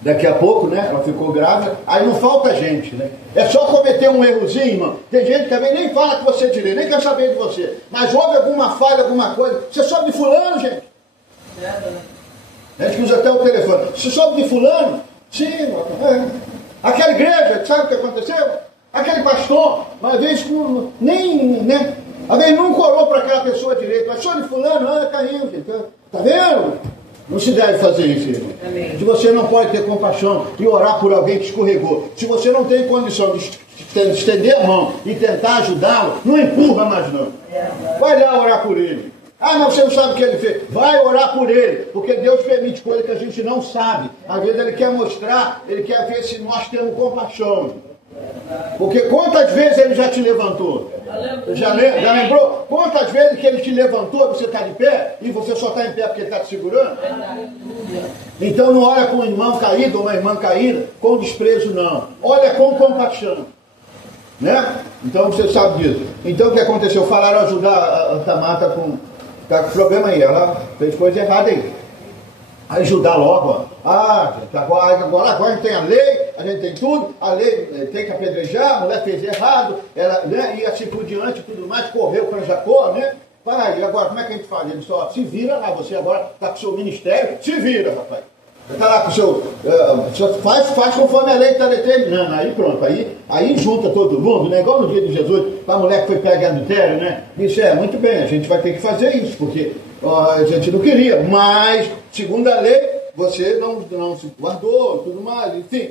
daqui a pouco, né? Ela ficou grávida, aí não falta gente, né? É só cometer um errozinho, irmão. Tem gente que também nem fala com você direito, nem quer saber de você. Mas houve alguma falha, alguma coisa. Você soube de fulano, gente? A gente usa até o telefone. Você soube de fulano? Sim, aquela igreja, sabe o que aconteceu? Aquele pastor, uma vez nem, né? Às vezes nunca orou para aquela pessoa direito. Mas só de fulano, caiu, gente. Tá vendo? Não se deve fazer isso, irmão. Se você não pode ter compaixão e orar por alguém que escorregou, se você não tem condição de estender a mão e tentar ajudá-lo, não empurra mais não. Vai lá orar por ele. Ah, mas você não sabe o que ele fez. Vai orar por ele, porque Deus permite coisa que a gente não sabe. Às vezes ele quer mostrar, ele quer ver se nós temos compaixão. Porque quantas vezes ele já te levantou? Já lembrou? Quantas vezes que ele te levantou, você está de pé, e você só está em pé porque ele está te segurando? Então não olha com um irmão caído ou uma irmã caída com desprezo, não. Olha com compaixão. Né? Então você sabe disso. Então o que aconteceu? Falaram ajudar a Tamar, está com problema aí, ela fez coisa errada aí. Ajudar logo, agora a gente tem a lei, a gente tem tudo, a lei tem que apedrejar, a mulher fez errado, ela, né, e assim por diante, tudo mais, correu para Jacó, né? Pai, e agora como é que a gente faz? Ele só se vira lá, você agora está com o seu ministério, se vira, rapaz. Você está lá com o seu. Faz conforme a lei está determinando. Aí pronto, aí junta todo mundo, né? Igual no dia de Jesus, a mulher que foi pega em adultério, né? Disse, muito bem, a gente vai ter que fazer isso, porque a gente não queria, mas, segundo a lei, você não se guardou, tudo mais, enfim.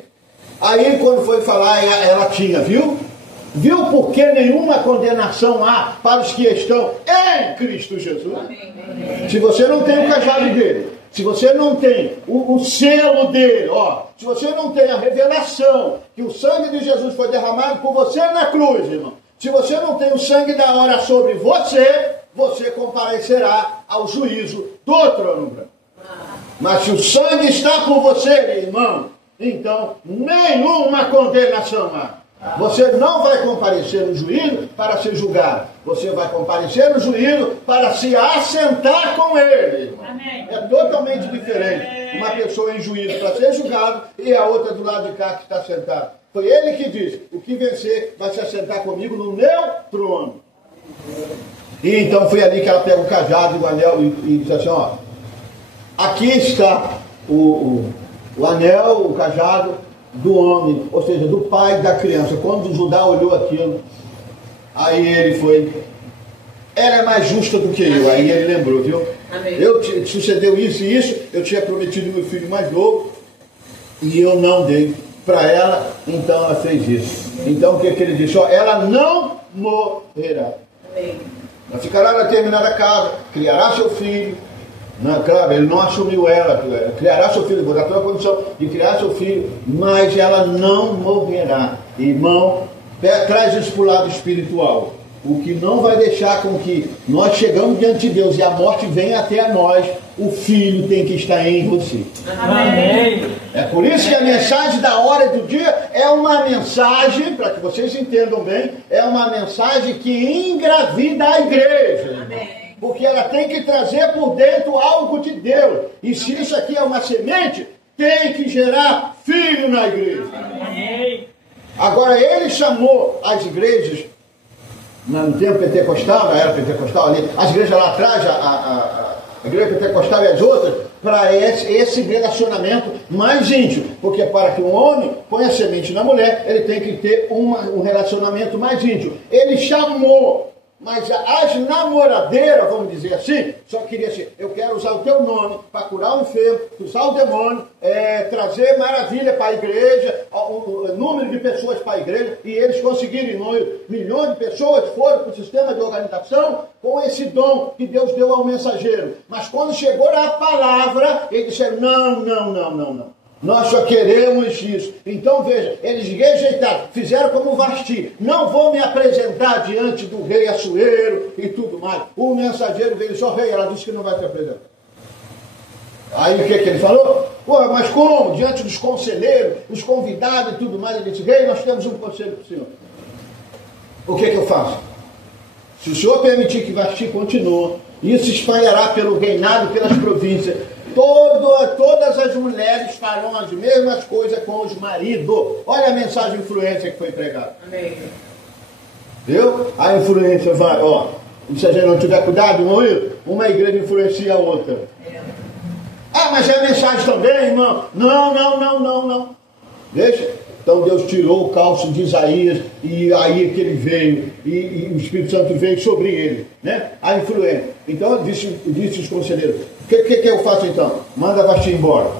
Aí quando foi falar, ela tinha, viu? Viu por que nenhuma condenação há para os que estão em Cristo Jesus? Se você não tem o cajado dele, se você não tem o selo dele, se você não tem a revelação que o sangue de Jesus foi derramado por você na cruz, irmão, se você não tem o sangue da hora sobre você, você comparecerá ao juízo do trono branco. Mas se o sangue está por você, irmão, então nenhuma condenação há. Você não vai comparecer no juízo para ser julgado. Você vai comparecer no juízo para se assentar com ele. Amém. É totalmente diferente. Uma pessoa em juízo para ser julgado e a outra do lado de cá que está sentada. Foi ele que disse, o que vencer vai se assentar comigo no meu trono. E então foi ali que ela pega o cajado e o anel e diz assim, aqui está o anel, o cajado do homem, ou seja, do pai da criança. Quando o Judá olhou aquilo, aí ele foi, ela é mais justa do que eu. Aí ele lembrou, viu? Sucedeu isso e isso, eu tinha prometido meu filho mais novo e eu não dei para ela, então ela fez isso. Então o que ele disse? Ela não morrerá. Ela ficará na determinada casa, criará seu filho. Não, claro, ele não assumiu ela, criará seu filho, vou dar toda a condição de criar seu filho, mas ela não morrerá. Irmão, traz isso para o lado espiritual. O que não vai deixar com que nós chegamos diante de Deus e a morte venha até a nós, o filho tem que estar em você. Amém. É por isso que a mensagem da hora e do dia é uma mensagem, para que vocês entendam bem, é uma mensagem que engravida a igreja. Amém. Porque ela tem que trazer por dentro algo de Deus. E se isso aqui é uma semente, tem que gerar filho na igreja. Amém. Agora, ele chamou as igrejas, no tempo pentecostal, na era pentecostal ali, as igrejas lá atrás, a igreja pentecostal e as outras, para esse relacionamento mais íntimo. Porque para que um homem ponha a semente na mulher, ele tem que ter um relacionamento mais íntimo. Ele chamou Mas as namoradeiras, vamos dizer assim, só queria assim, eu quero usar o teu nome para curar o enfermo, usar o demônio, trazer maravilha para a igreja, o número de pessoas para a igreja, e eles conseguiram, milhões de pessoas foram para o sistema de organização com esse dom que Deus deu ao mensageiro. Mas quando chegou na palavra, eles disseram, não. Nós só queremos isso. Então veja, eles rejeitaram, fizeram como Vasti. Não vou me apresentar diante do rei Assuero e tudo mais. O mensageiro veio só, rei, ela disse que não vai se apresentar. Aí o que ele falou? Pô, mas como? Diante dos conselheiros, os convidados e tudo mais, ele disse, rei, nós temos um conselho para o senhor. O que eu faço? Se o senhor permitir que Vasti continue, isso se espalhará pelo reinado, pelas províncias. Todas as mulheres farão as mesmas coisas com os maridos. Olha a mensagem influência que foi pregada. Amém. Viu? A influência vai, se a gente não tiver cuidado, uma igreja influencia a outra. Mas é a mensagem também, irmão. Não. Deixa. Então Deus tirou o calço de Isaías e aí que ele veio, e o Espírito Santo veio sobre ele, né? A influência. Então disse os conselheiros, o que eu faço então? Manda Vasti embora.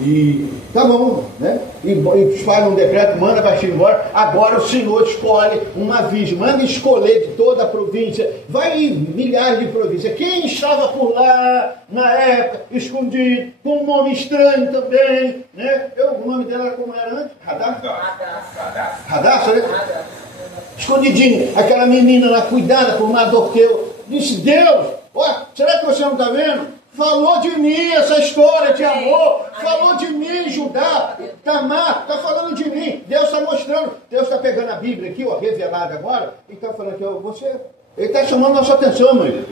E tá bom, né? E faz um decreto, manda Vasti embora. Agora o Senhor escolhe uma virgem, manda escolher de toda a província. Vai em milhares de províncias. Quem estava por lá na época, escondido, com um nome estranho também, né? O nome dela como era antes? Radassa, né? Escondidinho, aquela menina lá, cuidada por Mardoqueu. Disse, Deus, será que você não está vendo? Falou de mim essa história de amor, falou de mim, Judá, Tamar, está falando de mim. Deus está mostrando, Deus está pegando a Bíblia aqui, revelada agora, e está falando aqui, ele está chamando nossa atenção, mãe.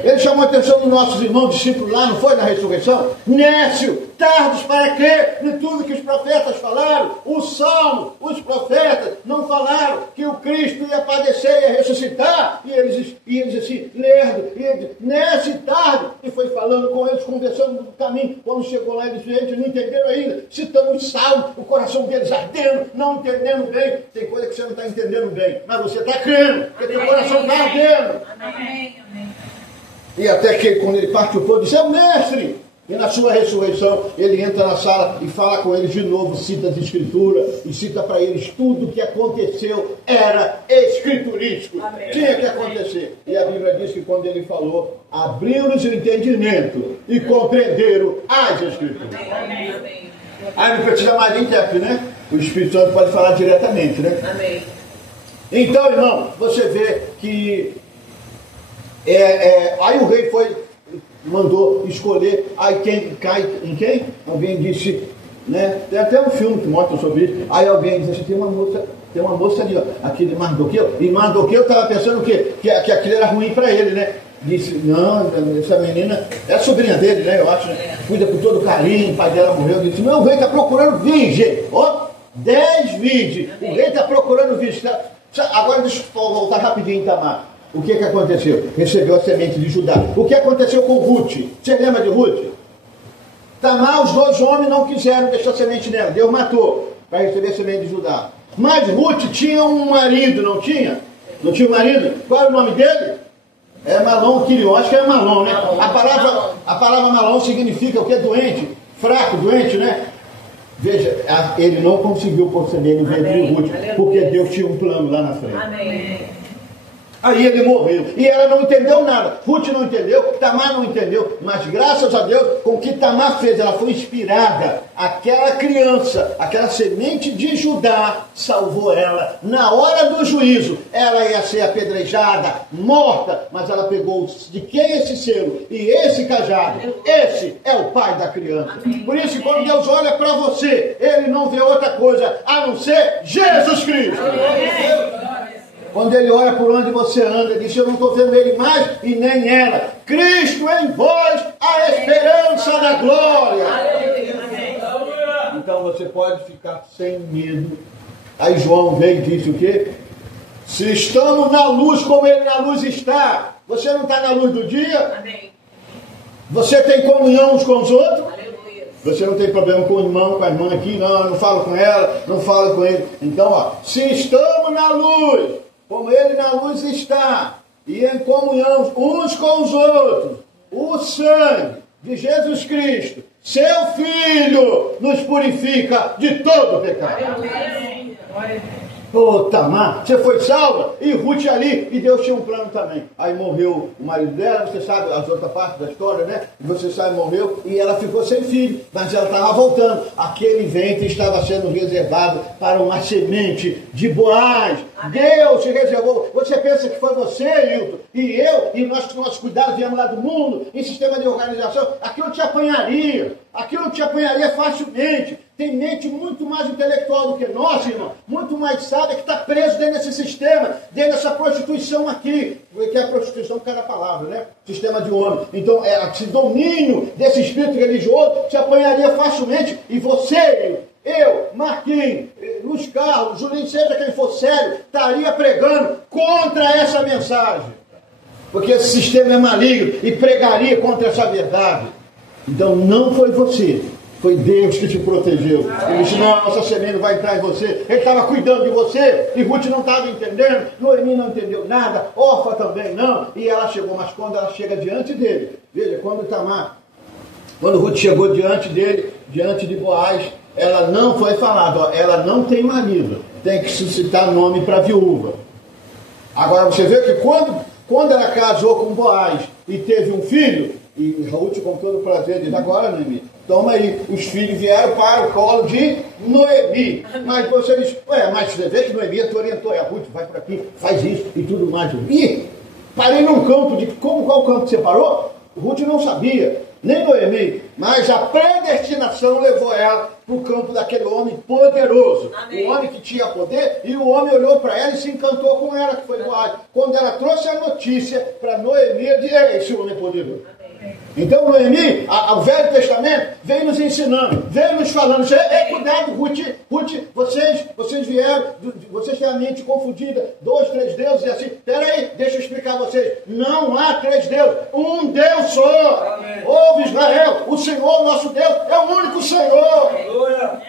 Ele chamou a atenção dos nossos irmãos discípulos lá, não foi na ressurreição? Nécio, tardos para crer em tudo que os profetas falaram. O Salmo, os profetas não falaram que o Cristo ia padecer e ia ressuscitar. E eles assim, lerdo, e ele Nécio, tarde. E foi falando com eles, conversando no caminho. Quando chegou lá, eles não entenderam ainda. Citando os salmos, o coração deles ardendo, não entendendo bem. Tem coisa que você não está entendendo bem, mas você está crendo, porque teu coração está ardendo. Amém. E até que quando ele parte o pão, diz, é o mestre. E na sua ressurreição, ele entra na sala e fala com eles de novo, cita as escrituras, e cita para eles tudo o que aconteceu era escriturístico. Amém. Tinha que acontecer. E a Bíblia diz que quando ele falou, abriu-nos o entendimento e compreenderam as escrituras. Amém. Aí não precisa mais de intérprete, né? O Espírito Santo pode falar diretamente, né? Amém. Então, irmão, você vê que aí o rei mandou escolher, aí quem cai em quem? Alguém disse, né? Tem até um filme que mostra sobre isso. Aí alguém disse assim, tem uma moça ali, aqui de Mardoqueu, e Mardoqueu estava pensando o quê? Que aquilo era ruim para ele, né? Disse, não, essa menina é a sobrinha dele, né? Eu acho, né? Cuida com todo carinho, o pai dela morreu. Disse, não, o rei está procurando virgem. 10 virgens. O rei está procurando virgem. Agora deixa eu voltar rapidinho em Tamar. O que aconteceu? Recebeu a semente de Judá. O que aconteceu com Ruth? Você lembra de Ruth? Tamar, os 2 homens não quiseram deixar a semente nela. Deus matou para receber a semente de Judá. Mas Ruth tinha um marido, não tinha? Não tinha um marido? Qual era o nome dele? É Malom Quirion. Acho que é Malom, né? A palavra Malom significa o que? Doente. Fraco, doente, né? Veja, ele não conseguiu pôr semente no ventre de Ruth, porque Deus tinha um plano lá na frente. Amém. Aí ele morreu. E ela não entendeu nada. Ruth não entendeu, Tamar não entendeu. Mas graças a Deus, com o que Tamar fez, ela foi inspirada. Aquela criança, aquela semente de Judá, salvou ela. Na hora do juízo, ela ia ser apedrejada, morta. Mas ela pegou de quem esse selo e esse cajado. Esse é o pai da criança. Por isso, quando Deus olha para você, Ele não vê outra coisa a não ser Jesus Cristo. Quando Ele olha por onde você anda, Ele diz, eu não estou vendo Ele mais e nem ela. Cristo em vós, a esperança da glória. Então você pode ficar sem medo. Aí João veio e disse o quê? Se estamos na luz como Ele na luz está, você não está na luz do dia? Amém. Você tem comunhão uns com os outros? Aleluia. Você não tem problema com o irmão, com a irmã aqui? Não, eu não falo com ela, não falo com ele. Então, se estamos na luz, como Ele na luz está, e em comunhão uns com os outros, o sangue de Jesus Cristo, seu Filho, nos purifica de todo pecado. Ô, Tamar, você foi salva? E Ruth ali, e Deus tinha um plano também. Aí morreu o marido dela, você sabe as outras partes da história, né? E você sabe, morreu, e ela ficou sem filho, mas ela estava voltando. Aquele ventre estava sendo reservado para uma semente de Boaz. Deus se reservou. Você pensa que foi você, Hilton, e eu, e nós com nossos cuidados viemos lá do mundo, em sistema de organização, aquilo te apanharia facilmente. Tem mente muito mais intelectual do que nós, irmão, muito mais sábia, que está preso dentro desse sistema, dentro dessa prostituição aqui, que é a prostituição, cada palavra, né? Sistema de homem. Então, esse domínio desse espírito religioso se apanharia facilmente, e você, eu, Marquinhos, Luiz Carlos, Julinho, seja quem for sério, estaria pregando contra essa mensagem, porque esse sistema é maligno e pregaria contra essa verdade. Então, não foi você. Foi Deus que te protegeu. Ele disse, não, essa semente vai entrar em você. Ele estava cuidando de você. E Ruth não estava entendendo. Noemi não entendeu nada. Orfa também não. E ela chegou. Mas quando ela chega diante dele, veja, quando Ruth chegou diante dele, diante de Boaz, ela não foi falada, ó, ela não tem marido. Tem que suscitar nome para a viúva. Agora você vê que quando ela casou com Boaz e teve um filho, e Ruth com todo o prazer diz, agora, Noemi, toma aí, os filhos vieram para o colo de Noemi. Mas você diz, mas você vê que Noemi te orientou, Ruth, vai por aqui, faz isso e tudo mais. E parei num campo qual campo você parou? Ruth não sabia, nem Noemi, mas a predestinação levou ela para o campo daquele homem poderoso. Amém. O homem que tinha poder, e o homem olhou para ela e se encantou com ela, que foi Boaz. Quando ela trouxe a notícia para Noemi, ele disse, esse homem é poderoso. Então, Noemi, o Velho Testamento vem nos ensinando, vem nos falando, cuidado, Ruth, vocês vieram, vocês têm a mente confundida, 2, 3 deuses e assim, peraí, deixa eu explicar a vocês, não há 3 deuses, um Deus só. Amém. Ouve Israel, o Senhor, nosso Deus, é o único Senhor. Aleluia.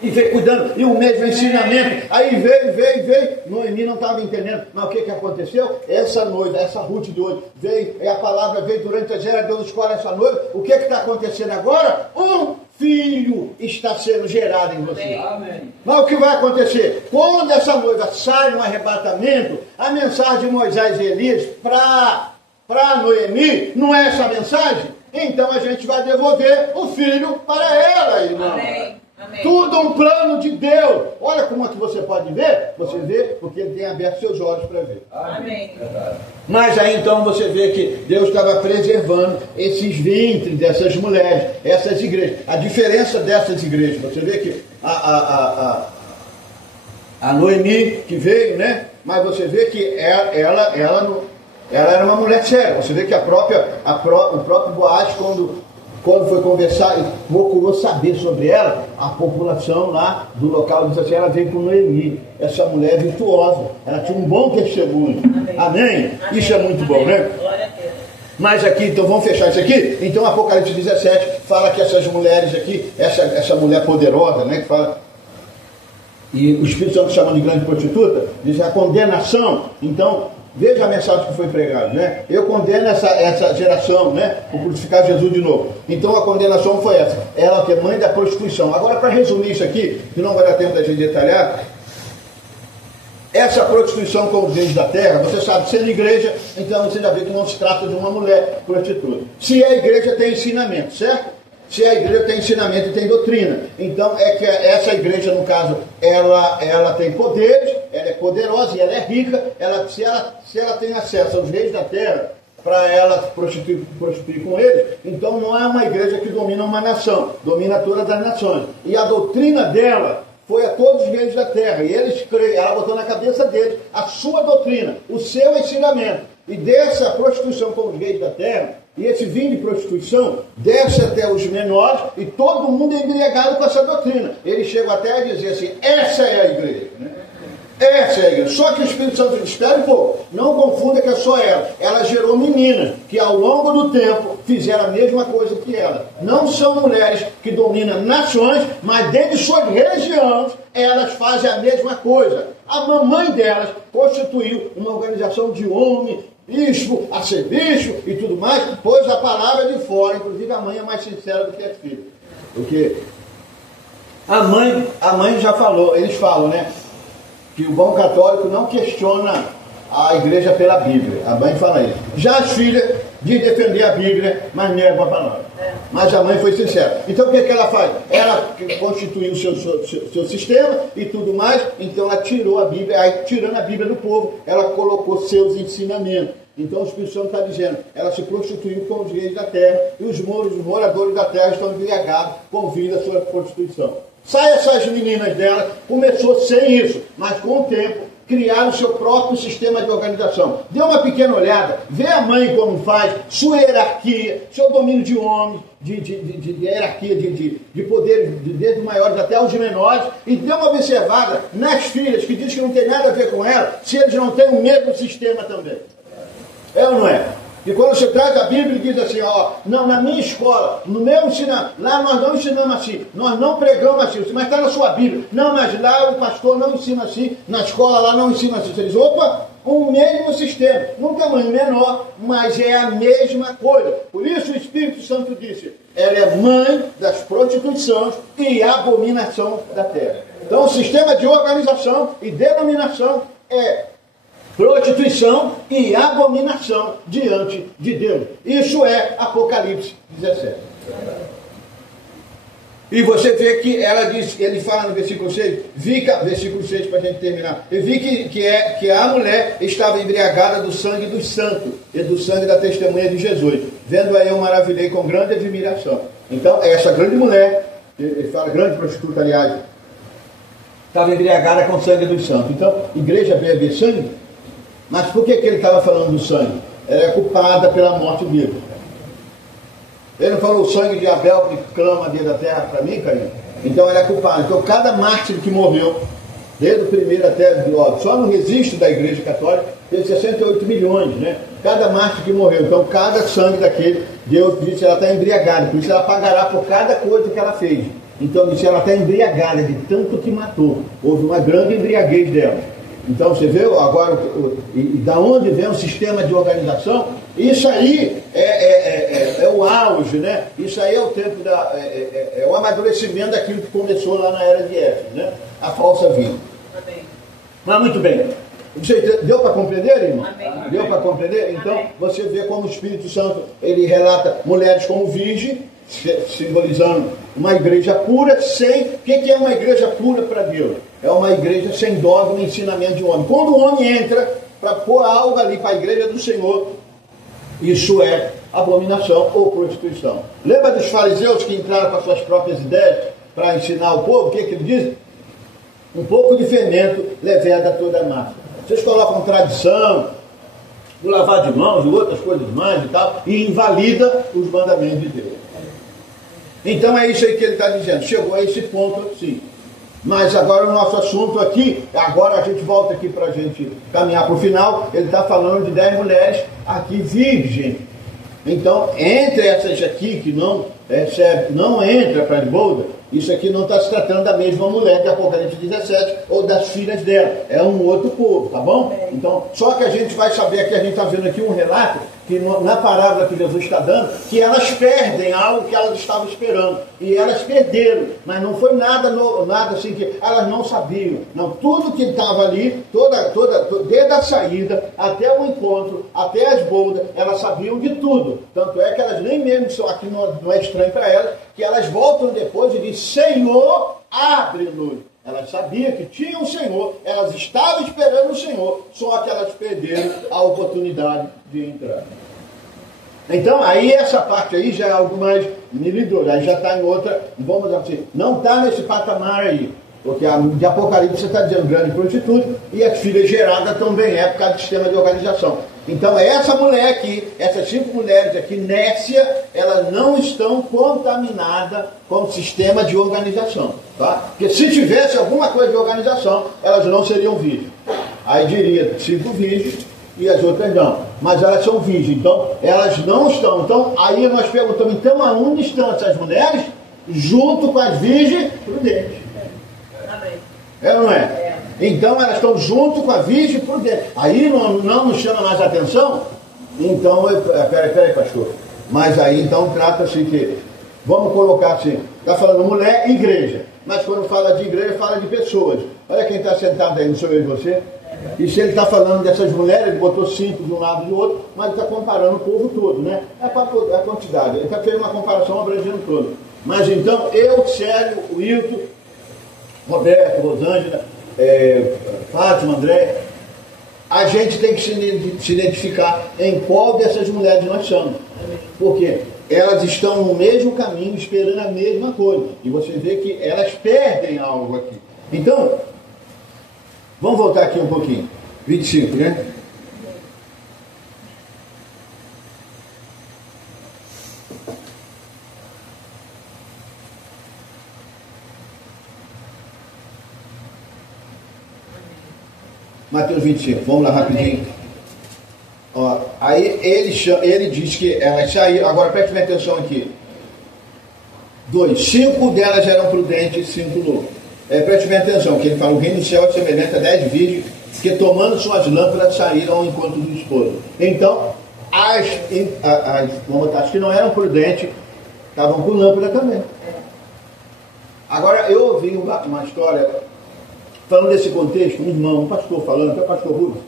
E veio cuidando, e o mesmo ensinamento, aí veio, Noemi não estava entendendo, mas o que aconteceu? Essa noiva, essa Ruth de hoje, veio, e a palavra veio durante a geração, Deus escolhe essa noiva, o que está acontecendo agora? Um filho está sendo gerado em você. Amém. Mas o que vai acontecer? Quando essa noiva sai no arrebatamento, a mensagem de Moisés e Elias para Noemi, não é essa mensagem? Então a gente vai devolver o filho para ela, irmão. Amém. Amém. Tudo um plano de Deus. Olha como é que você pode ver. Você vê porque Ele tem aberto seus olhos para ver. Amém. Mas aí então você vê que Deus estava preservando esses ventres dessas mulheres, essas igrejas. A diferença dessas igrejas, você vê que a Noemi que veio, né? Mas você vê que ela era uma mulher séria. Você vê que o próprio Boaz, quando foi conversar e procurou saber sobre ela, a população lá do local disse assim, ela veio com Noemi, essa mulher é virtuosa, ela tinha um bom testemunho. Amém? Amém? Isso é muito bom, né? Glória a Deus. Mas aqui, então vamos fechar isso aqui? Então Apocalipse 17 fala que essas mulheres aqui, essa mulher poderosa, né, que fala, e o Espírito Santo chamando de grande prostituta, diz a condenação. Então veja a mensagem que foi pregada, né? Eu condeno essa geração, né? Por crucificar Jesus de novo. Então a condenação foi essa. Ela que é mãe da prostituição. Agora, para resumir isso aqui, que não vai dar tempo da gente detalhar, essa prostituição com os bens da terra, você sabe, sendo igreja, então você já vê que não se trata de uma mulher prostituta. Se a igreja tem ensinamento, certo? Se a igreja tem ensinamento e tem doutrina, então é que essa igreja, no caso, ela tem poderes, ela é poderosa e ela é rica, se ela tem acesso aos reis da terra para ela prostituir com eles, então não é uma igreja que domina uma nação, domina todas as nações. E a doutrina dela foi a todos os reis da terra, e eles creem, ela botou na cabeça deles a sua doutrina, o seu ensinamento. E dessa prostituição com os reis da terra, e esse vinho de prostituição desce até os menores, e todo mundo é embriagado com essa doutrina. Eles chegam até a dizer assim, essa é a igreja, né? Essa é a igreja. Só que o Espírito Santo diz, espera um pouco, não confunda que é só ela. Ela gerou meninas que ao longo do tempo fizeram a mesma coisa que ela. Não são mulheres que dominam nações, mas dentro de suas religiões, elas fazem a mesma coisa. A mamãe delas constituiu uma organização de homens, bispo, arcebispo e tudo mais, pôs a palavra de fora. Inclusive a mãe é mais sincera do que a filha. Porque a mãe já falou, eles falam, né? Que o bom católico não questiona a igreja pela Bíblia. A mãe fala isso. Já as filhas diz defender a Bíblia, mas negam a palavra. Mas a mãe foi sincera. Então o que ela faz? Ela constituiu o seu sistema e tudo mais, então ela tirou a Bíblia, aí tirando a Bíblia do povo, ela colocou seus ensinamentos. Então o Espírito Santo está dizendo, ela se prostituiu com os reis da terra, e os moradores da terra estão embriagados com vida sua prostituição. Sai essas meninas dela, começou sem isso, mas com o tempo criaram o seu próprio sistema de organização. Dê uma pequena olhada, vê a mãe como faz, sua hierarquia, seu domínio de homens, de hierarquia, de poder, desde os maiores até os menores, e dê uma observada nas filhas, que diz que não tem nada a ver com ela, se eles não têm o mesmo sistema também. É ou não é? E quando você traz a Bíblia e diz assim, ó, não, na minha escola, no meu ensino, lá nós não ensinamos assim, nós não pregamos assim, mas está na sua Bíblia. Não, mas lá o pastor não ensina assim, na escola lá não ensina assim. Você diz, opa, o mesmo sistema, num tamanho menor, mas é a mesma coisa. Por isso o Espírito Santo disse, ela é mãe das prostituições e abominação da terra. Então o sistema de organização e denominação é prostituição e abominação diante de Deus. Isso é Apocalipse 17. E você vê que ela diz, ele fala no versículo 6, versículo 6 para a gente terminar, eu vi que a mulher estava embriagada do sangue dos santos e do sangue da testemunha de Jesus. Vendo aí eu maravilhei com grande admiração. Então essa grande mulher, ele fala grande prostituta aliás, estava embriagada com o sangue dos santos. Então, igreja bebe sangue? Mas por que ele estava falando do sangue? Ela é culpada pela morte dele. Ele não falou o sangue de Abel que clama dentro da terra para mim, Carinho? Então ela é culpada. Então cada mártir que morreu, desde o primeiro até só no registro da Igreja Católica, teve 68 milhões, né? Cada mártir que morreu. Então cada sangue daquele, Deus disse, ela está embriagada. Por isso ela pagará por cada coisa que ela fez. Então disse, ela está embriagada de tanto que matou. Houve uma grande embriaguez dela. Então você vê agora da onde vem o sistema de organização. Isso aí é o auge, né? Isso aí é o tempo é o amadurecimento daquilo que começou lá na era de Éfeso, né? A falsa vida. Amém. Mas muito bem. Você deu para compreender, irmão? Amém. Deu para compreender? Então amém. Você vê como o Espírito Santo ele relata mulheres como virgem, simbolizando uma igreja pura sem... O que é uma igreja pura para Deus? É uma igreja sem dogma e ensinamento de homem. Quando o homem entra para pôr algo ali para a igreja do Senhor, isso é abominação ou prostituição. Lembra dos fariseus que entraram com as suas próprias ideias para ensinar o povo? O que eles dizem? Um pouco de fermento leveda toda a massa. Vocês colocam tradição, o lavar de mãos e outras coisas mais e tal, e invalida os mandamentos de Deus. Então é isso aí que ele está dizendo. Chegou a esse ponto sim. Mas agora o nosso assunto aqui, agora a gente volta aqui para a gente caminhar para o final, ele está falando de 10 mulheres aqui virgem. Então, entre essas aqui que não entra para a bolda, isso aqui não está se tratando da mesma mulher de Apocalipse 17 ou das filhas dela, é um outro povo, tá bom? Então, só que a gente vai saber aqui, a gente está vendo aqui um relato, que na parábola que Jesus está dando, que elas perdem algo que elas estavam esperando, e elas perderam, mas não foi nada assim que elas não sabiam, não, tudo que estava ali, desde a saída até o encontro, até as boldas, elas sabiam de tudo, tanto é que elas nem mesmo, só aqui não é estranho para elas, que elas voltam depois e dizem, Senhor, abre-nos. Elas sabiam que tinha um Senhor, elas estavam esperando o Senhor, só que elas perderam a oportunidade de entrar. Então, aí essa parte aí já é algo mais milidor, aí já está em outra, vamos dizer assim, não está nesse patamar aí, porque de Apocalipse você está dizendo grande prostituta, e as filhas geradas também é por causa do sistema de organização. Então essa mulher aqui, essas 5 mulheres aqui, Nércia, elas não estão contaminadas com o sistema de organização. Tá? Porque se tivesse alguma coisa de organização, elas não seriam virgens. Aí diria 5 virgens e as outras não. Mas elas são virgens, então elas não estão. Então aí nós perguntamos, então aonde estão essas mulheres? Junto com as virgens prudentes. É ou não é? Então elas estão junto com a virgem prudente. Aí não nos chama mais atenção? Então, peraí, pastor. Mas aí então trata-se que, vamos colocar assim, está falando mulher e igreja. Mas quando fala de igreja, fala de pessoas. Olha quem está sentado aí, não sou eu e você. E se ele está falando dessas mulheres, ele botou 5 de um lado e do outro, mas ele está comparando o povo todo, né? É para a quantidade. Ele está fazendo uma comparação abrangendo todo. Mas então, eu, Célio, Wilton, Roberto, Rosângela, Fátima, André, a gente tem que se identificar em qual dessas mulheres nós somos. Porque elas estão no mesmo caminho, esperando a mesma coisa. E você vê que elas perdem algo aqui. Então, vamos voltar aqui um pouquinho. 25, né? Mateus 25, vamos lá rapidinho. Ó, aí ele diz que elas saíram. Agora preste bem atenção aqui. 5 delas eram prudentes e 5 loucos. Preste bem atenção, que ele fala: o reino do céu é semelhante a 10 virgens que, tomando suas lâmpadas, saíram ao encontro do esposo. Então, as que não eram prudentes estavam com lâmpada também. Agora, eu ouvi uma história. Falando desse contexto, um irmão, um pastor falando, até o pastor Rubens,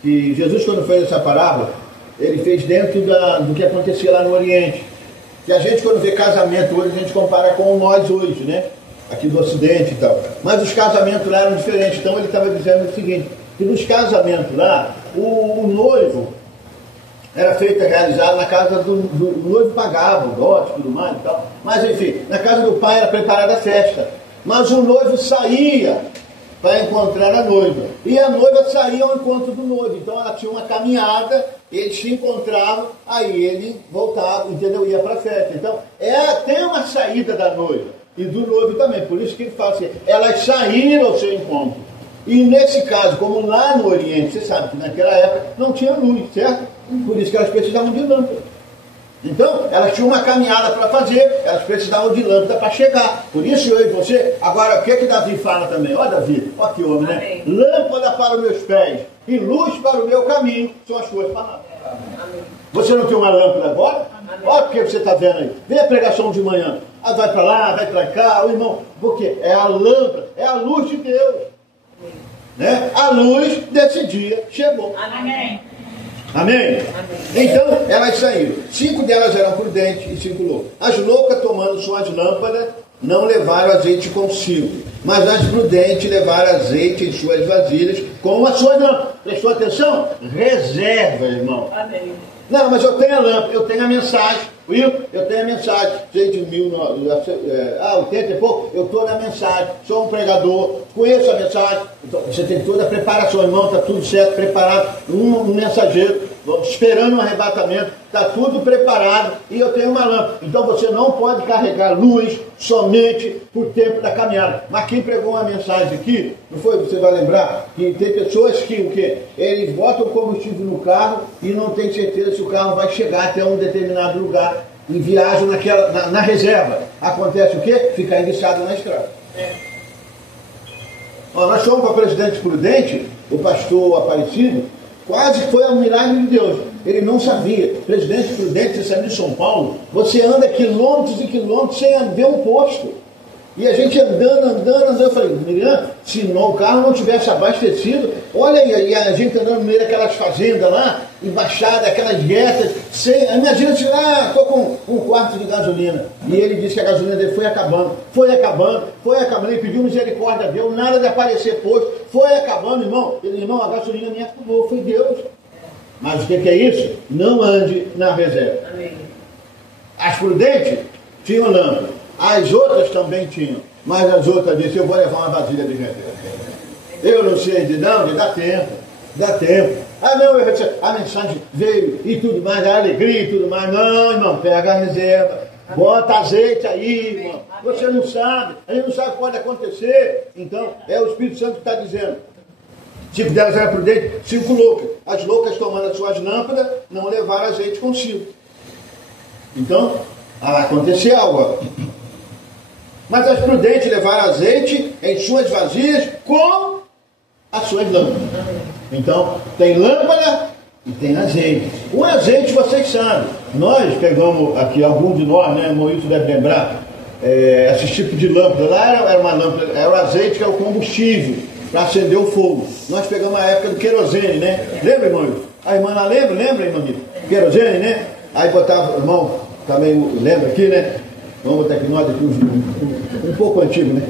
que Jesus, quando fez essa parábola, ele fez dentro do que acontecia lá no Oriente. Que a gente, quando vê casamento hoje, a gente compara com nós hoje, né? Aqui do Ocidente e tal. Mas os casamentos lá eram diferentes. Então ele estava dizendo o seguinte, que nos casamentos lá, o noivo era realizado na casa do noivo, pagava o dote e tudo mais e tal. Mas enfim, na casa do pai era preparada a festa. Mas o noivo saía para encontrar a noiva. E a noiva saía ao encontro do noivo. Então ela tinha uma caminhada, eles se encontravam, aí ele voltava, entendeu? Ia para a festa. Então, tem uma saída da noiva e do noivo também. Por isso que ele fala assim, elas saíram ao seu encontro. E nesse caso, como lá no Oriente, você sabe que naquela época não tinha luz, certo? Por isso que elas precisavam de lâmpada. Então, elas tinham uma caminhada para fazer, elas precisavam de lâmpada para chegar. Por isso eu e você, agora o que Davi fala também? Ó Davi, ó que homem, né? Amém. Lâmpada para os meus pés e luz para o meu caminho são as tuas palavras. Amém. Você não tem uma lâmpada agora? Amém. Olha o que você está vendo aí. Vem a pregação de manhã. Vai para lá, vai para cá, o irmão. Por quê? É a lâmpada, é a luz de Deus. Né? A luz desse dia chegou. Amém. Amém? Então, elas saíram. 5 delas eram prudentes e 5 loucas. As loucas, tomando suas lâmpadas, não levaram azeite consigo. Mas as prudentes levaram azeite em suas vasilhas com as suas lâmpadas. Prestou atenção? Reserva, irmão. Amém. Não, mas eu tenho a lâmpada, eu tenho a mensagem. Eu tenho a mensagem. 80 e pouco, eu estou na mensagem. Sou um pregador, conheço a mensagem. Então, você tem toda a preparação, irmão, está tudo certo, preparado. Um mensageiro, esperando um arrebatamento, está tudo preparado e eu tenho uma lâmpada. Então você não pode carregar luz somente por tempo da caminhada. Mas quem pregou uma mensagem aqui, não foi? Você vai lembrar que tem pessoas que o quê? Eles botam combustível no carro e não tem certeza se o carro vai chegar até um determinado lugar e viajam na reserva. Acontece o quê? Fica enguiçado na estrada. Nós fomos para Presidente Prudente, o pastor Aparecido, quase foi um milagre de Deus. Ele não sabia. Presidente Prudente, você saiu de São Paulo, você anda quilômetros e quilômetros sem ver um posto. E a gente andando, eu falei, Miriam, se o carro não tivesse abastecido, olha aí, e a gente andando no meio daquelas fazendas lá, embaixada, aquelas guetas, imagina se estou com um quarto de gasolina. E ele disse que a gasolina dele foi acabando, ele pediu misericórdia a Deus, nada de aparecer posto, foi acabando, irmão. Ele, irmão, a gasolina me acabou, foi Deus. Mas o que é isso? Não ande na reserva. Amém. As prudentes tinham lâmpada. As outras também tinham. Mas as outras disseram, eu vou levar uma vasilha de reserva. Eu não sei de não, de dar tempo. Dá tempo. Ah, não, a mensagem veio e tudo mais, a alegria e tudo mais. Não, irmão, pega a reserva. Bota azeite aí, irmão. Você não sabe, a gente não sabe o que pode acontecer. Então, é o Espírito Santo que está dizendo. 5 delas eram prudentes, 5 loucas. As loucas, tomando as suas lâmpadas, não levaram azeite consigo. Então, vai acontecer algo. Mas as prudentes levaram azeite em suas vasilhas com as suas lâmpadas. Então, tem lâmpada e tem azeite. O azeite, vocês sabem. Nós pegamos aqui, algum de nós, né? Moito deve lembrar, esse tipo de lâmpada. Lá era uma lâmpada, era o azeite que é o combustível para acender o fogo. Nós pegamos a época do querosene, né? Lembra, irmão? A irmã lá lembra, irmã? Querosene, né? Aí botava, irmão, também lembra aqui, né? Vamos botar aqui, nós aqui um pouco antigo, né?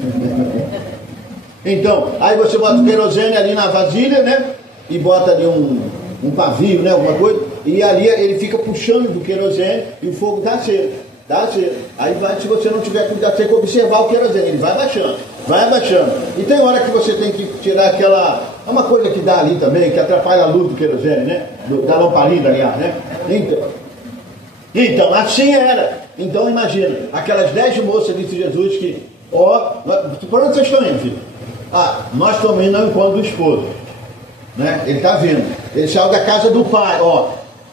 Então, aí você bota o querosene ali na vasilha, né? E bota ali um pavio, né? Alguma coisa. E ali ele fica puxando do querosene e o fogo está aceso. Está aceso. Aí vai, se você não tiver cuidado, tem que observar o querosene. Ele vai abaixando, vai abaixando. E tem hora que você tem que tirar aquela... É uma coisa que dá ali também, que atrapalha a luz do querosene, né? Da lamparina, aliás, né? Então, assim era. Então, imagina, aquelas 10 moças, disse Jesus, que... por onde vocês estão indo, filho? Nós estamos indo ao encontro do esposo. Né? Ele está vindo. Ele saiu da casa do pai.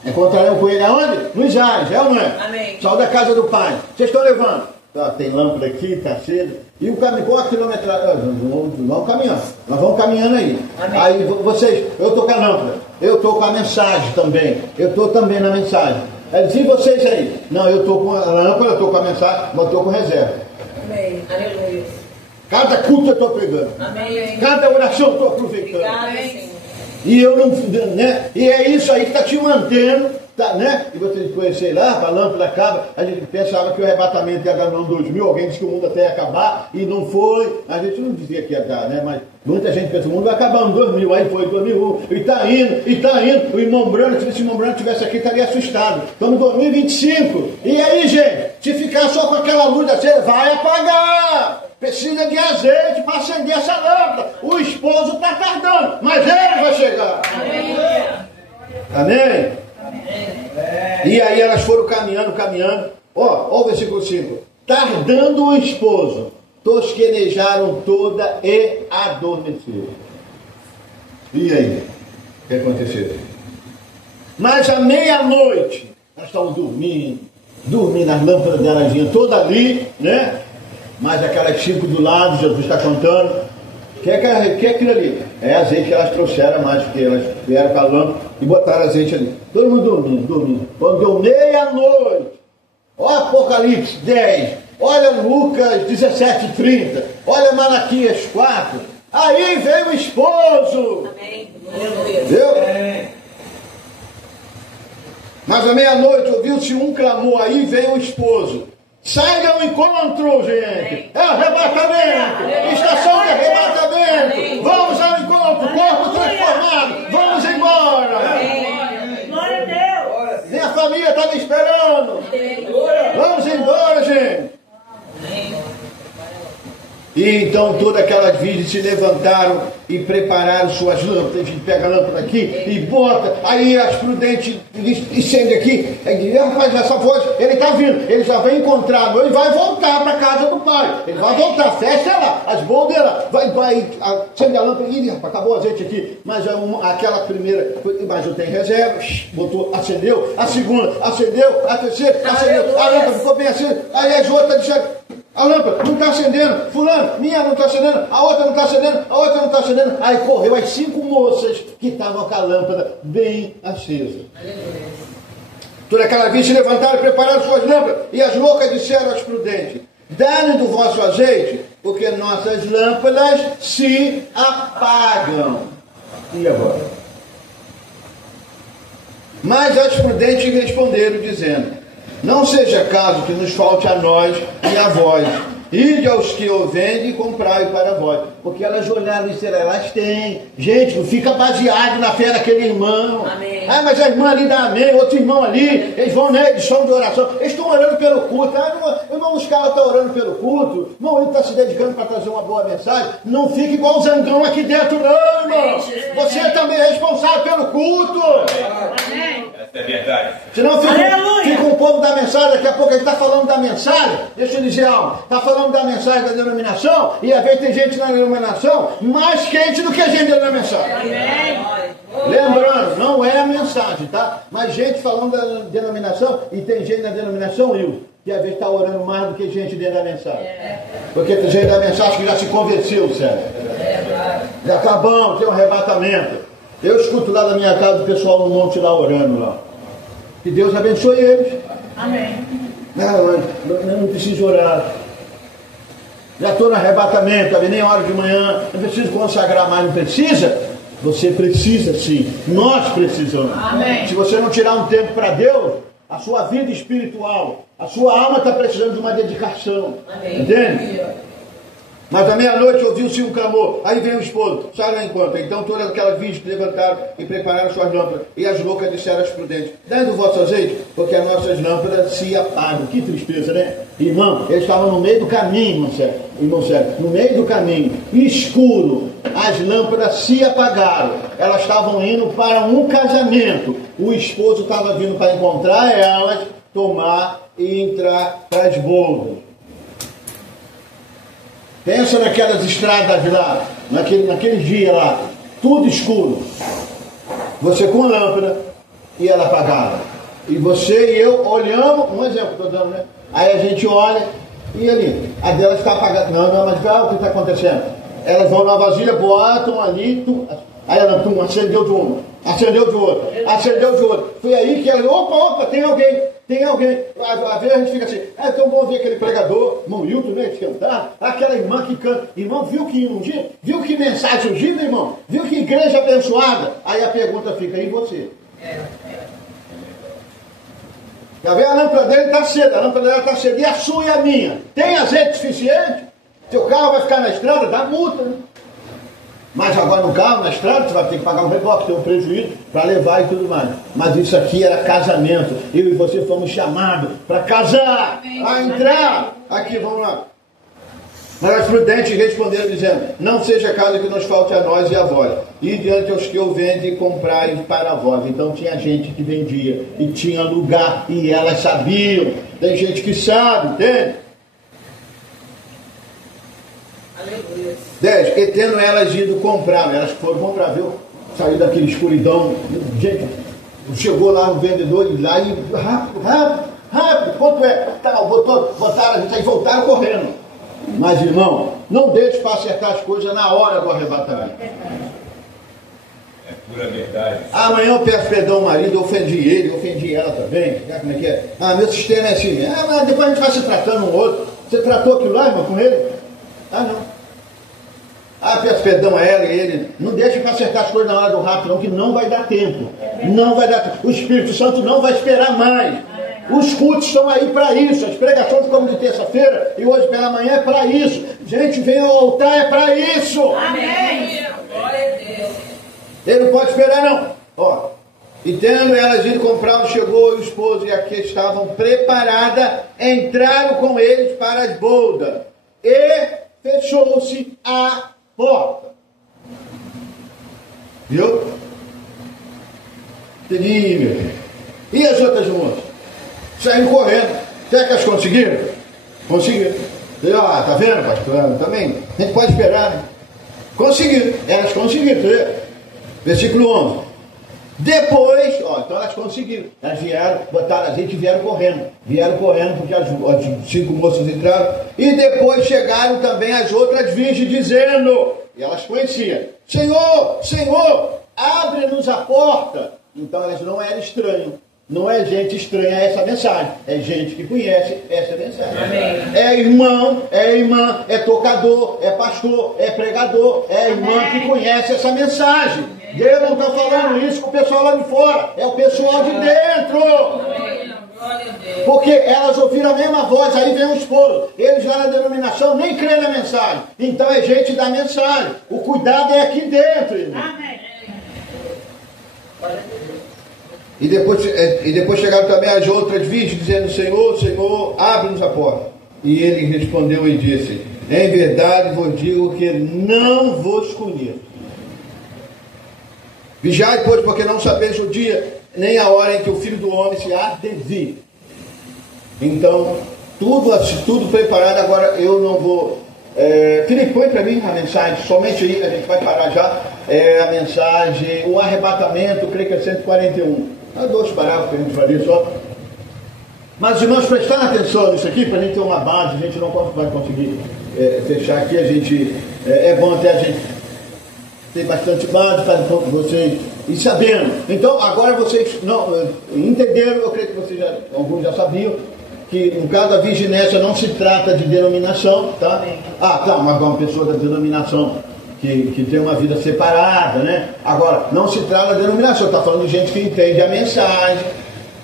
Encontrarão com ele aonde? Nos ares, é ou não é? Amém. Saiu da casa do pai. Vocês estão levando? Tem lâmpada aqui, está cedo. E o caminho, qual a quilometragem? Vamos caminhando. Nós vamos caminhando aí. Amém. Aí vocês, eu estou com a lâmpada. Eu estou com a mensagem também. Eu estou também na mensagem. Ele disse, e vocês aí? Não, eu estou com a lâmpada, eu estou com a mensagem, mas eu estou com reserva. Amém. Aleluia. Cada culto eu estou pregando. Amém. Cada oração eu estou aproveitando. Amém. E eu não, né? E é isso aí que está te mantendo, tá, né? E você conhecer lá, a lâmpada acaba, a gente pensava que o arrebatamento ia dar no ano 2000, alguém disse que o mundo até ia acabar, e não foi. A gente não dizia que ia dar, né? Mas muita gente pensa, o mundo vai acabar no 2000, aí foi 2001, e está indo. O irmão Brano, se esse irmão Brano estivesse aqui, estaria assustado. Estamos em 2025. E aí, gente, se ficar só com aquela luz acesa, vai apagar. Precisa de azeite para acender essa lâmpada. O esposo está tardando, mas ele vai chegar. Amém. Amém? E aí elas foram caminhando. Ó o versículo 5. Tardando o esposo, tosquenejaram toda e adormeceram. E aí? O que aconteceu? Mas à meia-noite, elas estavam dormindo as lâmpadas de laranjinha toda ali, né? Mas aquelas 5 do lado, Jesus está contando. O que é aquilo ali? É azeite que elas trouxeram mais, porque elas vieram com a lâmpada e botaram azeite ali. Todo mundo dormindo. Quando deu meia-noite, olha Apocalipse 10, olha Lucas 17:30, olha Malaquias 4, aí veio o esposo. Amém. Viu? Mas à meia-noite ouviu-se um clamor, aí veio o esposo. Sai ao encontro, gente! É arrebatamento! Estação de arrebatamento! Vamos ao encontro! Corpo transformado! Vamos embora! Glória a Deus! Minha família está me esperando! Vamos embora, gente! E então todas aquelas virgens se levantaram e prepararam suas lâmpadas. A gente pega a lâmpada aqui e bota. Aí as prudentes acendem aqui. Aí, rapaz, essa voz, ele está vindo. Ele já vai encontrar, ele vai voltar para a casa do pai. Ele vai voltar, fecha lá, as boldas lá. Vai, acende a lâmpada. Ih, rapaz, acabou o azeite aqui. Mas aquela primeira, mas eu tenho reserva. Botou, acendeu. A segunda, acendeu. A terceira, acendeu. A lâmpada ficou bem acesa. Aí as outras disseram, a lâmpada não está acendendo, fulano, minha não está acendendo, a outra não está acendendo, a outra não está acendendo. Aí correu as 5 moças que estavam com a lâmpada bem acesa. Toda aquela vez se levantaram e prepararam suas lâmpadas. E as loucas disseram às prudentes, dá-nos do vosso azeite, porque nossas lâmpadas se apagam. E agora? Mas as prudentes responderam, dizendo, não seja caso que nos falte a nós e a vós. Ide aos que o vendem e comprai para vós. Porque elas olharam e disseram, elas têm. Gente, não fica baseado na fé daquele irmão. Amém. Ah, mas a irmã ali dá amém, outro irmão ali, eles vão, né, de som de oração, eles estão orando pelo culto. Ah, irmão, os caras estão orando pelo culto, irmão, ele está se dedicando para trazer uma boa mensagem. Não fique igual o zangão aqui dentro, não, irmão. Você também é responsável pelo culto. Essa é verdade. Senão fica um povo da mensagem, daqui a pouco ele está falando da mensagem, deixa eu dizer algo, está falando da mensagem da denominação, e às vezes tem gente na denominação mais quente do que a gente da mensagem. Lembrando, não é a mensagem, tá? Mas gente falando da denominação, e tem gente na denominação, Will, que às vezes está orando mais do que gente dentro da mensagem. Porque tem gente da mensagem que já se convenceu, sério. Já está bom, tem um arrebatamento. Eu escuto lá da minha casa o pessoal no monte lá orando lá. Que Deus abençoe eles. Amém. Não preciso orar. Já estou no arrebatamento, nem hora de manhã, não preciso consagrar mais, não precisa? Você precisa sim, nós precisamos. Amém. Se você não tirar um tempo para Deus, a sua vida espiritual, a sua alma está precisando de uma dedicação. Amém. Entende? Mas à meia-noite ouviu-se um clamor, aí vem o esposo, sai lá enquanto. Então todas aquelas virgens levantaram e prepararam suas lâmpadas. E as loucas disseram às prudentes, dai do vosso azeite, porque as nossas lâmpadas se apagam. Que tristeza, né? Irmão, eles estavam no meio do caminho, irmão Sérgio, no meio do caminho, escuro, as lâmpadas se apagaram. Elas estavam indo para um casamento. O esposo estava vindo para encontrar elas, tomar e entrar para as bodas. Pensa naquelas estradas lá, naquele dia lá, tudo escuro. Você com lâmpada e ela apagada. E você e eu olhamos, um exemplo que estou dando, né? Aí a gente olha e ali, a dela está apagada. Não, mas o que está acontecendo? Elas vão na vasilha, botam ali, aí ela acendeu de uma, acendeu de outra, acendeu de outra. Foi aí que ela, opa, tem alguém. Às vezes a gente fica assim, é tão bom ver aquele pregador, irmão Hilton, né, de cantar, aquela irmã que canta, irmão, viu que ungir? Viu que mensagem ungida, irmão? Viu que igreja abençoada? Aí a pergunta fica, e você? Já vê, a lâmpada dele está acesa, a lâmpada dela está acesa, e a sua e a minha? Tem azeite suficiente? Seu carro vai ficar na estrada, dá multa, né? Mas agora no carro, na estrada, você vai ter que pagar um reboque, ter um prejuízo para levar e tudo mais. Mas isso aqui era casamento. Eu e você fomos chamados para casar, a entrar. Aqui, vamos lá. Mas as prudentes responderam dizendo, não seja caso que nos falte a nós e a vós. E diante aos que o vendem, comprai para vós. Então tinha gente que vendia e tinha lugar e elas sabiam. Tem gente que sabe, entende? 10. E tendo elas ido comprar, elas foram comprar, viu? Saiu daquela escuridão, gente, chegou lá no vendedor e lá e rápido, quanto é? Tá, botaram a gente aí, voltaram correndo. Mas irmão, não deixe para acertar as coisas na hora do arrebatamento. É pura verdade. Amanhã eu peço perdão ao marido, eu ofendi ele, eu ofendi ela também. Sabe como é que é? Meu sistema é assim mesmo. Mas depois a gente vai se tratando um outro. Você tratou aquilo lá, irmão, com ele? Não. Peço perdão a ela e ele. Não deixe para acertar as coisas na hora do rápido, não, que não vai dar tempo. Não vai dar tempo. O Espírito Santo não vai esperar mais. Os cultos estão aí para isso. As pregações como de terça-feira e hoje pela manhã é para isso. Gente, vem ao altar, é para isso. Amém. Glória a Deus. Ele não pode esperar, não. E tendo elas ido comprar, chegou o esposo e a que estavam preparadas, entraram com eles para as bodas. E fechou-se a porta. Viu? Entendi, meu filho. E as outras moças? Saíram correndo. Será que elas conseguiram? Conseguiram. Tá vendo, pastor? Também. A gente pode esperar, né? Conseguiram. Elas conseguiram. Versículo 11. Depois, então elas conseguiram. Elas vieram, botaram azeite e vieram correndo. Vieram correndo porque as 5 moças entraram. E depois chegaram também as outras virgens dizendo, e elas conheciam, Senhor, abre-nos a porta. Então elas não eram estranhas. Não é gente estranha a essa mensagem. É gente que conhece essa mensagem. Amém. É irmão, é irmã, é tocador, é pastor, é pregador, é irmã que conhece essa mensagem. Deus não está falando isso com o pessoal lá de fora. É o pessoal de dentro. Porque elas ouviram a mesma voz, aí vem o esposo. Eles lá na denominação nem creem na mensagem. Então é gente da mensagem. O cuidado é aqui dentro, irmão. Amém. E depois chegaram também as outras virgens, dizendo: Senhor, Senhor, abre-nos a porta. E ele respondeu e disse: em verdade vos digo que não vos conheço. Vigiai, pois, porque não sabeis o dia, nem a hora em que o Filho do Homem se há de vir. Então, tudo preparado. Agora eu não vou... Felipe, põe para mim a mensagem, somente aí, a gente vai parar já. A mensagem, o arrebatamento, creio que é 141. Há 2 parágrafos que a gente vai ler só. Mas os irmãos, prestar atenção nisso aqui, para a gente ter uma base, a gente não vai conseguir fechar aqui, é bom até a gente ter bastante base para vocês ir sabendo. Então, agora vocês entenderam, eu creio que vocês alguns já sabiam, que no caso da virginésia não se trata de denominação, tá? Mas uma pessoa da denominação que tem uma vida separada, né? Agora, não se trata de denominação, está falando de gente que entende a mensagem,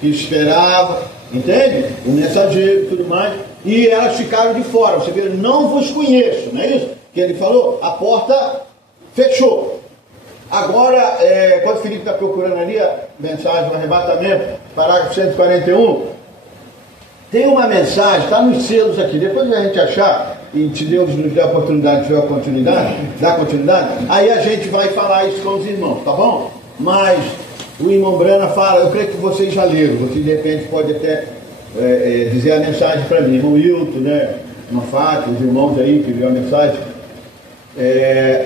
que esperava, entende? O mensageiro e tudo mais, e elas ficaram de fora. Você vê, não vos conheço, não é isso? Que ele falou, a porta fechou. Agora, quando o Felipe está procurando ali a mensagem do arrebatamento, parágrafo 141, tem uma mensagem, está nos selos aqui, depois a gente achar, e se Deus nos der a oportunidade, tiver a continuidade, aí a gente vai falar isso com os irmãos, tá bom? Mas o irmão Brana fala, eu creio que vocês já leram, você de repente pode até dizer a mensagem para mim, irmão Hilton, né? Mafate, os irmãos aí que viram a mensagem,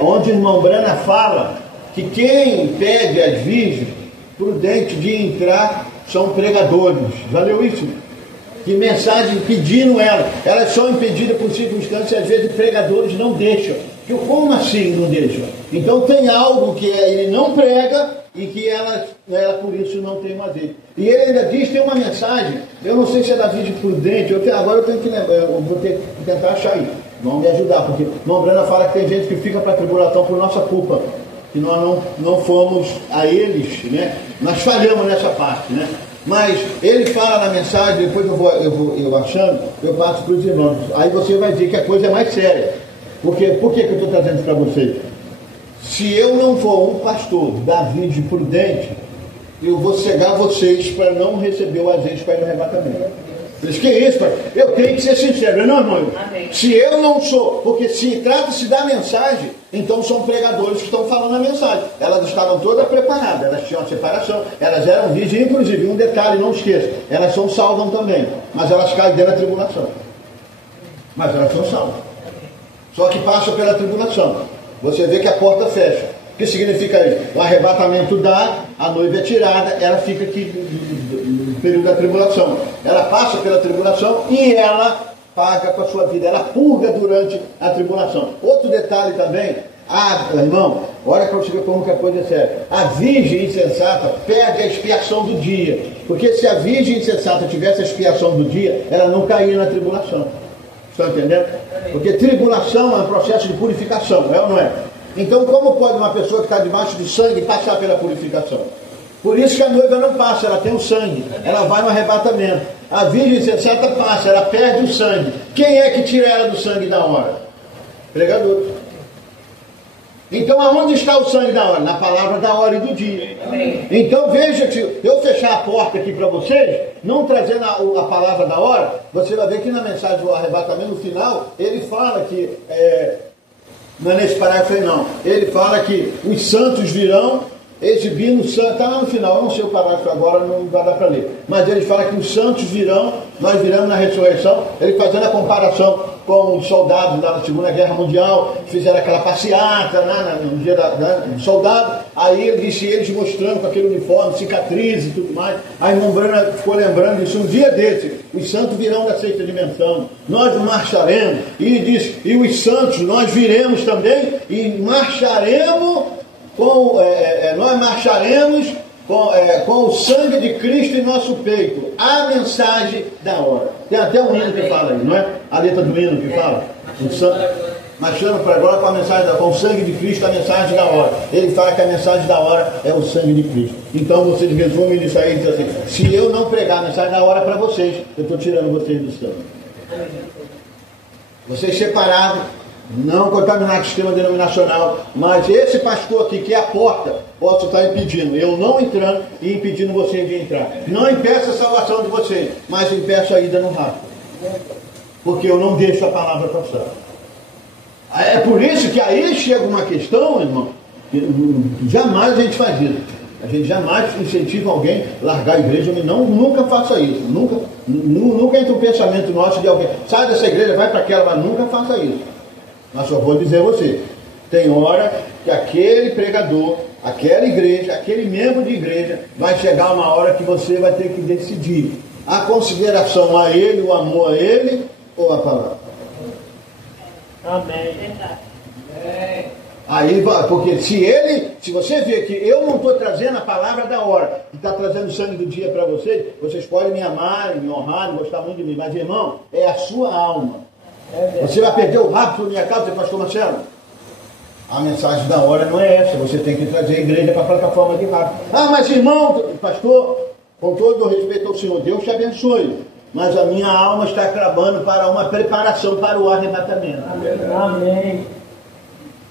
onde o irmão Brana fala que quem pede às virgens prudente de entrar são pregadores. Já leu isso? Que mensagem pedindo elas são impedidas por circunstâncias, às vezes pregadores não deixam. Como assim não deixam? Então tem algo que ele não prega e que ela por isso não tem mais jeito. E ele ainda diz, tem uma mensagem, eu não sei se é da virgem prudente, agora eu tenho que lembrar, eu vou ter que tentar achar aí, vão me ajudar, porque o Brana fala que tem gente que fica para a tribulação por nossa culpa, que nós não fomos a eles, né? Nós falhamos nessa parte, né? Mas ele fala na mensagem, depois eu achando, eu passo para os irmãos. Aí você vai ver que a coisa é mais séria. Por que eu estou trazendo isso para vocês? Se eu não for um pastor da virgem prudente, eu vou cegar vocês para não receber o azeite para ir no arrebatamento. Eles, que isso, pai? Eu tenho que ser sincero, não, irmão? Amém. Se eu não sou, porque se trata-se da mensagem, então são pregadores que estão falando a mensagem. Elas estavam todas preparadas, elas tinham a separação, elas eram virgens, inclusive, um detalhe, não esqueça, elas são salvas também, mas elas caem dentro da tribulação. Mas elas são salvas. Só que passam pela tribulação. Você vê que a porta fecha. O que significa isso? O arrebatamento dá, a noiva é tirada, ela fica aqui no período da tribulação. Ela passa pela tribulação e ela paga com a sua vida, ela purga durante a tribulação. Outro detalhe também, irmão, olha para você ver como que a coisa é séria. A virgem insensata perde a expiação do dia. Porque se a virgem insensata tivesse a expiação do dia, ela não caía na tribulação. Estão entendendo? Porque tribulação é um processo de purificação, é ou não é? Então, como pode uma pessoa que está debaixo de sangue passar pela purificação? Por isso que a noiva não passa, ela tem o sangue, ela vai no arrebatamento. A virgem insensata passa, ela perde o sangue. Quem é que tira ela do sangue da hora? Pregador. Então, aonde está o sangue da hora? Na palavra da hora e do dia. Amém. Então, veja que eu fechar a porta aqui para vocês, não trazendo a palavra da hora, você vai ver que na mensagem do arrebatamento, no final, ele fala que, não é nesse parágrafo aí não, ele fala que os santos virão exibindo o santo, está lá no final, eu não sei o parágrafo agora, não vai dar para ler, mas ele fala que os santos virão, nós viramos na ressurreição, ele fazendo a comparação com os soldados da Segunda Guerra Mundial, que fizeram aquela passeata no dia do soldado, aí ele disse, eles mostrando com aquele uniforme, cicatrizes e tudo mais, a irmã Brana ficou lembrando disso, um dia desse, os santos virão da sexta dimensão, nós marcharemos, e ele disse, e os santos, nós viremos também, e marcharemos nós marcharemos com o sangue de Cristo em nosso peito, a mensagem da hora. Tem até um hino que fala aí, não é? A letra do hino que fala. Marchando para agora com a mensagem com o sangue de Cristo, a mensagem da hora. Ele fala que a mensagem da hora é o sangue de Cristo. Então vocês resumem isso aí e dizem assim, se eu não pregar a mensagem da hora para vocês, eu estou tirando vocês do sangue. Vocês separados não contaminar o sistema denominacional, mas esse pastor aqui, que é a porta, posso estar impedindo, eu não entrando e impedindo você de entrar. Não impeço a salvação de vocês, mas impeço a ida no rato, porque eu não deixo a palavra passar. É por isso que aí chega uma questão, irmão, que jamais a gente faz isso. A gente jamais incentiva alguém a largar a igreja, nunca faça isso. Nunca entra o pensamento nosso de alguém, sai dessa igreja, vai para aquela, mas nunca faça isso. Mas só vou dizer a você, tem hora que aquele pregador, aquela igreja, aquele membro de igreja, vai chegar uma hora que você vai ter que decidir a consideração a ele, o amor a ele ou a palavra. Amém. Aí vai, porque se você vê que eu não estou trazendo a palavra da hora, que está trazendo o sangue do dia para vocês podem me amar, me honrar, gostar muito de mim, mas irmão, é a sua alma. Você vai perder o rabo por minha causa, pastor Marcelo? A mensagem da hora não é essa, você tem que trazer a igreja para a plataforma de rabo. Ah, mas irmão, pastor, com todo o respeito ao Senhor, Deus te abençoe, mas a minha alma está clamando para uma preparação para o arrebatamento. Amém.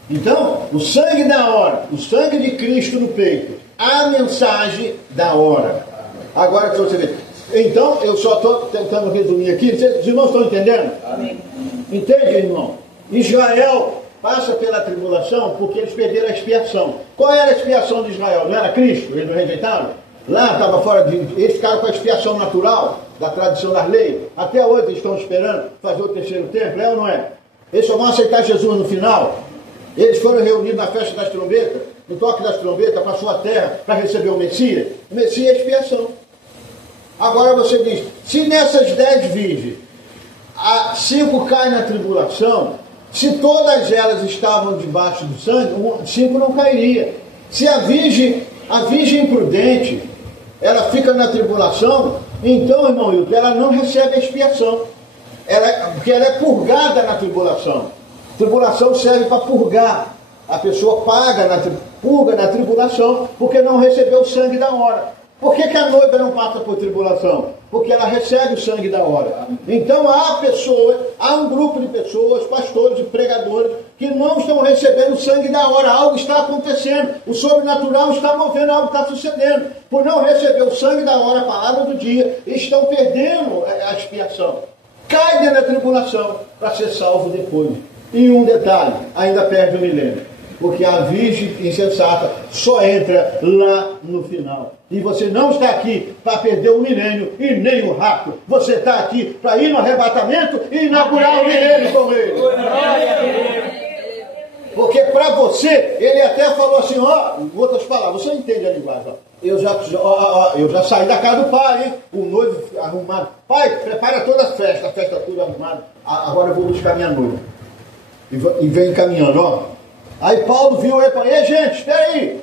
Então, o sangue da hora, o sangue de Cristo no peito, a mensagem da hora. Agora que você vê. Então, eu só estou tentando resumir aqui. Os irmãos estão entendendo? Amém. Entende, irmão? Israel passa pela tribulação porque eles perderam a expiação. Qual era a expiação de Israel? Não era Cristo? Eles não rejeitaram? Lá estava fora de... Eles ficaram com a expiação natural da tradição das leis. Até hoje eles estão esperando fazer o terceiro templo, é ou não é? Eles só vão aceitar Jesus no final. Eles foram reunidos na festa das trombetas, no toque das trombetas, para a sua terra, para receber o Messias. O Messias é a expiação. Agora você diz, se nessas 10 virgens, 5 caem na tribulação, se todas elas estavam debaixo do sangue, 5 não cairia. Se a virgem imprudente, ela fica na tribulação, então, irmão Hilton, ela não recebe a expiação. Porque ela é purgada na tribulação. Tribulação serve para purgar. A pessoa purga na tribulação porque não recebeu o sangue da hora. Por que a noiva não passa por tribulação? Porque ela recebe o sangue da hora. Então há um grupo de pessoas, pastores e pregadores, que não estão recebendo o sangue da hora. Algo está acontecendo. O sobrenatural está movendo, algo está sucedendo. Por não receber o sangue da hora, a palavra do dia, estão perdendo a expiação. Cai dentro da tribulação para ser salvo depois. E um detalhe, ainda perde o milênio. Porque a virgem insensata só entra lá no final. E você não está aqui para perder o milênio e nem o rapto. Você está aqui para ir no arrebatamento e inaugurar o milênio com ele. Porque para você, ele até falou assim, em outras palavras, você entende a linguagem, eu já saí da casa do pai, hein? O noivo arrumado. Pai, prepara toda a festa toda arrumada. Agora eu vou buscar minha noiva. E vem caminhando, Aí Paulo viu ele e falou, gente, espera aí.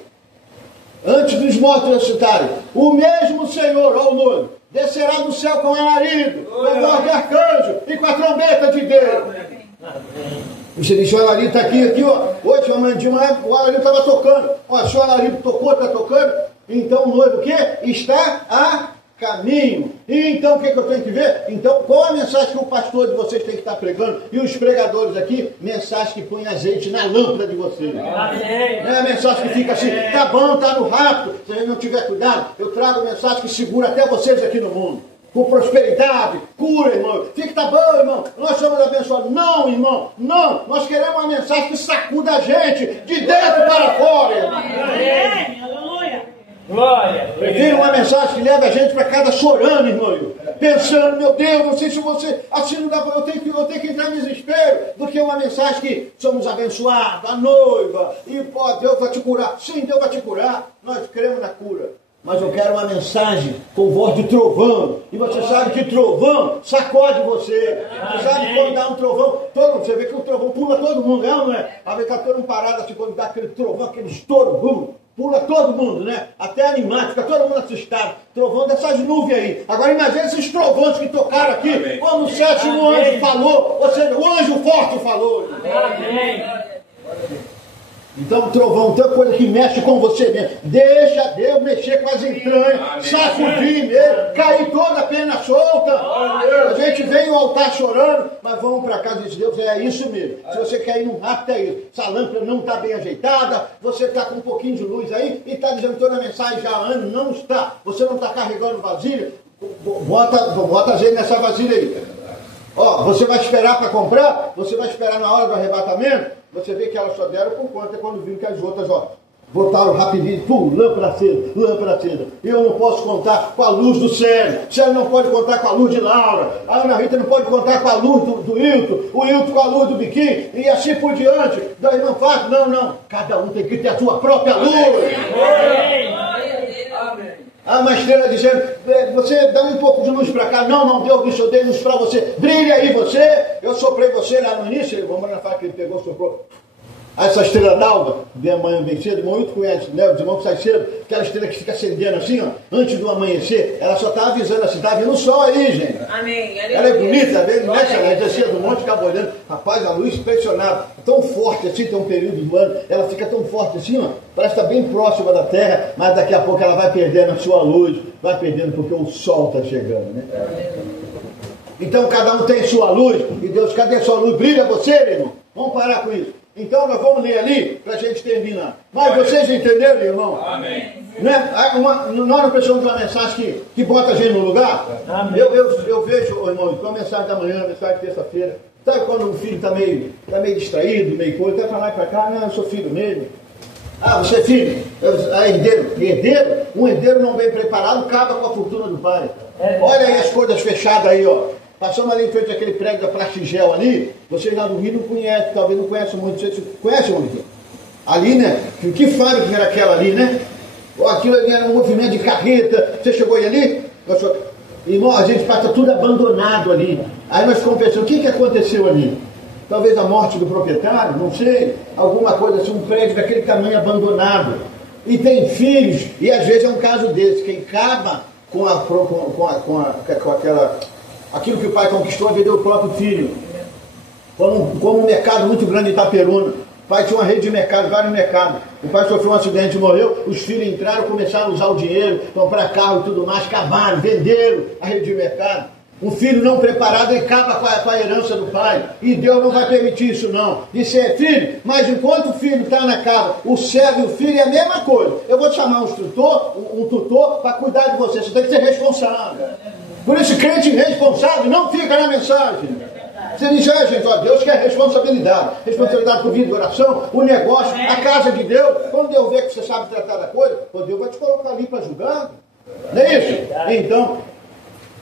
Antes dos mortos ressuscitarem, o mesmo Senhor, o noivo, descerá do céu com alarido, com a voz de arcanjo e com a trombeta de Deus. Você diz, o alarido está aqui, Hoje, de manhã, o alarido estava tocando. Se o alarido tocou, está tocando, então o noivo o quê? Está a caminho. E então o que eu tenho que ver? Então, qual a mensagem que o pastor de vocês tem que estar pregando? E os pregadores aqui, mensagem que põe azeite na lâmpada de vocês. Amém. Não é a mensagem que fica assim, tá bom, tá no rápido. Se a gente não tiver cuidado, eu trago mensagem que segura até vocês aqui no mundo. Com prosperidade, cura, irmão. Fica, tá bom, irmão. Nós somos abençoados. Não, irmão. Não. Nós queremos uma mensagem que sacuda a gente de dentro para fora, irmão. Amém. Aleluia. Glória. Prefiro uma mensagem que leva a gente para cada chorando, irmão. Pensando, meu Deus, não sei se você, assim não dá para eu tenho que entrar em desespero, do que uma mensagem que somos abençoados, a noiva, e pô, Deus vai te curar. Sim, Deus vai te curar. Nós cremos na cura. Mas eu quero uma mensagem com voz de trovão. E você sabe que trovão sacode você. Você sabe quando dá um trovão, você vê que o trovão pula todo mundo, não é? A ver que está todo mundo parado assim, quando dá aquele trovão, aquele estouro, pula todo mundo, né? Até animado, fica todo mundo assustado. Trovão dessas nuvens aí. Agora imagina esses trovões que tocaram aqui, amém, quando o sétimo anjo falou, ou seja, o anjo forte falou. Amém. Então, trovão, tem coisa que mexe com você mesmo. Deixa Deus mexer com as entranhas, sacudir mesmo, cair toda a pena solta. A gente vem no altar chorando, mas vamos para casa de Deus, é isso mesmo. Se você quer ir num rapto, é isso. Essa lâmpada não está bem ajeitada, você está com um pouquinho de luz aí e está dizendo toda a mensagem já há anos, não está. Você não está carregando vasilha, bota azeite nessa vasilha aí. Ó, você vai esperar para comprar, você vai esperar na hora do arrebatamento. Você vê que elas só deram por conta quando viram que as outras, ó, botaram rapidinho, lâmpada acesa, lâmpada acesa. Eu não posso contar com a luz do Célio, o Célio não pode contar com a luz de Laura, a Ana Rita não pode contar com a luz do Hilton, o Hilton com a luz do Biquinho, e assim por diante. Daí não faz, não. Cada um tem que ter a sua própria luz. Amém. Ah, uma estrela dizendo, você dá um pouco de luz para cá. Não, Deus, eu dei luz para você. Brilha aí você. Eu soprei você lá no início. Vamos lá falar que ele pegou, soprou. Essa estrela d'alva, de amanhã bem cedo, o irmão muito conhece, né? Os irmãos que saem cedo, aquela estrela que fica acendendo assim, ó, antes do amanhecer, ela só está avisando assim, está vindo o sol aí, gente. Amém. Ela é bonita, ela descia do monte, ficava olhando, rapaz, a luz impressionava, tão forte assim, tem um período do ano, ela fica tão forte assim, ó, parece que está bem próxima da terra, mas daqui a pouco ela vai perdendo a sua luz, vai perdendo porque o sol está chegando, né? Então cada um tem sua luz, e Deus, cadê a sua luz? Brilha você, meu irmão? Vamos parar com isso. Então nós vamos ler ali para a gente terminar. Mas vocês entenderam, irmão? Amém. Né? Nós não precisamos de uma mensagem que bota a gente no lugar? Amém. Eu vejo, irmão, com a mensagem da manhã, a mensagem de terça-feira. Sabe quando o filho está meio distraído, meio coisa, está para lá e para cá, não, eu sou filho mesmo. Ah, você é filho? Herdeiro? Um herdeiro não bem preparado acaba com a fortuna do pai. Olha aí as coisas fechadas aí, ó. Passando ali em frente àquele prédio da Plastigel ali, vocês lá do Rio não conhecem, talvez não conhecem muito. Vocês conhecem onde? Ali, né? Que fábrica era aquela ali, né? Aquilo ali era um movimento de carreta. Você chegou aí ali? Irmão, a gente passa tudo abandonado ali. Aí nós ficamos pensando, o que aconteceu ali? Talvez a morte do proprietário, não sei. Alguma coisa assim, um prédio daquele tamanho abandonado. E tem filhos, e às vezes é um caso desse, quem acaba com aquilo que o pai conquistou, ele deu o próprio filho. Como um mercado muito grande em Itaperuna. O pai tinha uma rede de mercado, vários mercados. O pai sofreu um acidente e morreu. Os filhos entraram, começaram a usar o dinheiro, comprar carro e tudo mais, acabaram, venderam a rede de mercado. Um filho não preparado acaba com a herança do pai. E Deus não vai permitir isso, não. Disse, filho, mas enquanto o filho está na casa, o servo e o filho é a mesma coisa. Eu vou te chamar um tutor para cuidar de você. Você tem que ser responsável. Por isso, crente irresponsável não fica na mensagem. Você diz, gente, ó, Deus quer responsabilidade. Responsabilidade com vida de oração, o negócio, a casa de Deus. Quando Deus vê que você sabe tratar da coisa, Deus vai te colocar ali para julgar. Não é isso?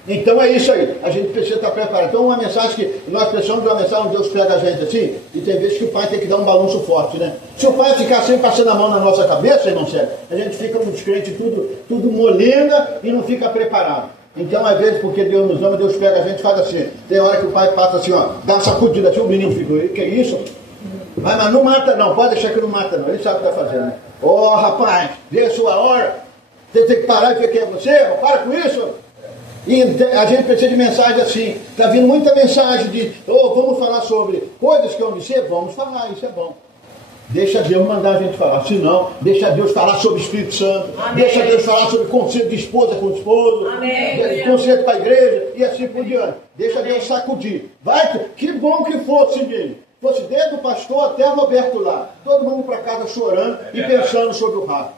Então é isso aí. A gente precisa estar preparado. Então uma mensagem que nós precisamos de uma mensagem onde Deus pega a gente assim, e tem vezes que o pai tem que dar um balanço forte, né? Se o pai ficar sempre passando a mão na nossa cabeça, irmão Sérgio, a gente fica muito crente, tudo molenga e não fica preparado. Então, às vezes, porque Deus nos ama, Deus pega a gente e faz assim. Tem hora que o pai passa assim, ó, dá uma sacudida assim, o menino fica, que é isso? Mas não mata não, pode deixar que não mata não, ele sabe o que está fazendo, né? Ô, rapaz, dê a sua hora, você tem que parar e ver quem é você, para com isso. E a gente precisa de mensagem assim, está vindo muita mensagem de, vamos falar sobre coisas que eu não sei, vamos falar, isso é bom. Deixa Deus mandar a gente falar. Se não, deixa Deus falar sobre o Espírito Santo. Amém. Deixa Deus falar sobre conselho de esposa com esposo. Amém. Conselho para a igreja e assim por diante. Deixa Deus sacudir. Que bom que fosse dele. Fosse desde o pastor até o Roberto lá. Todo mundo para casa chorando e pensando sobre o rato.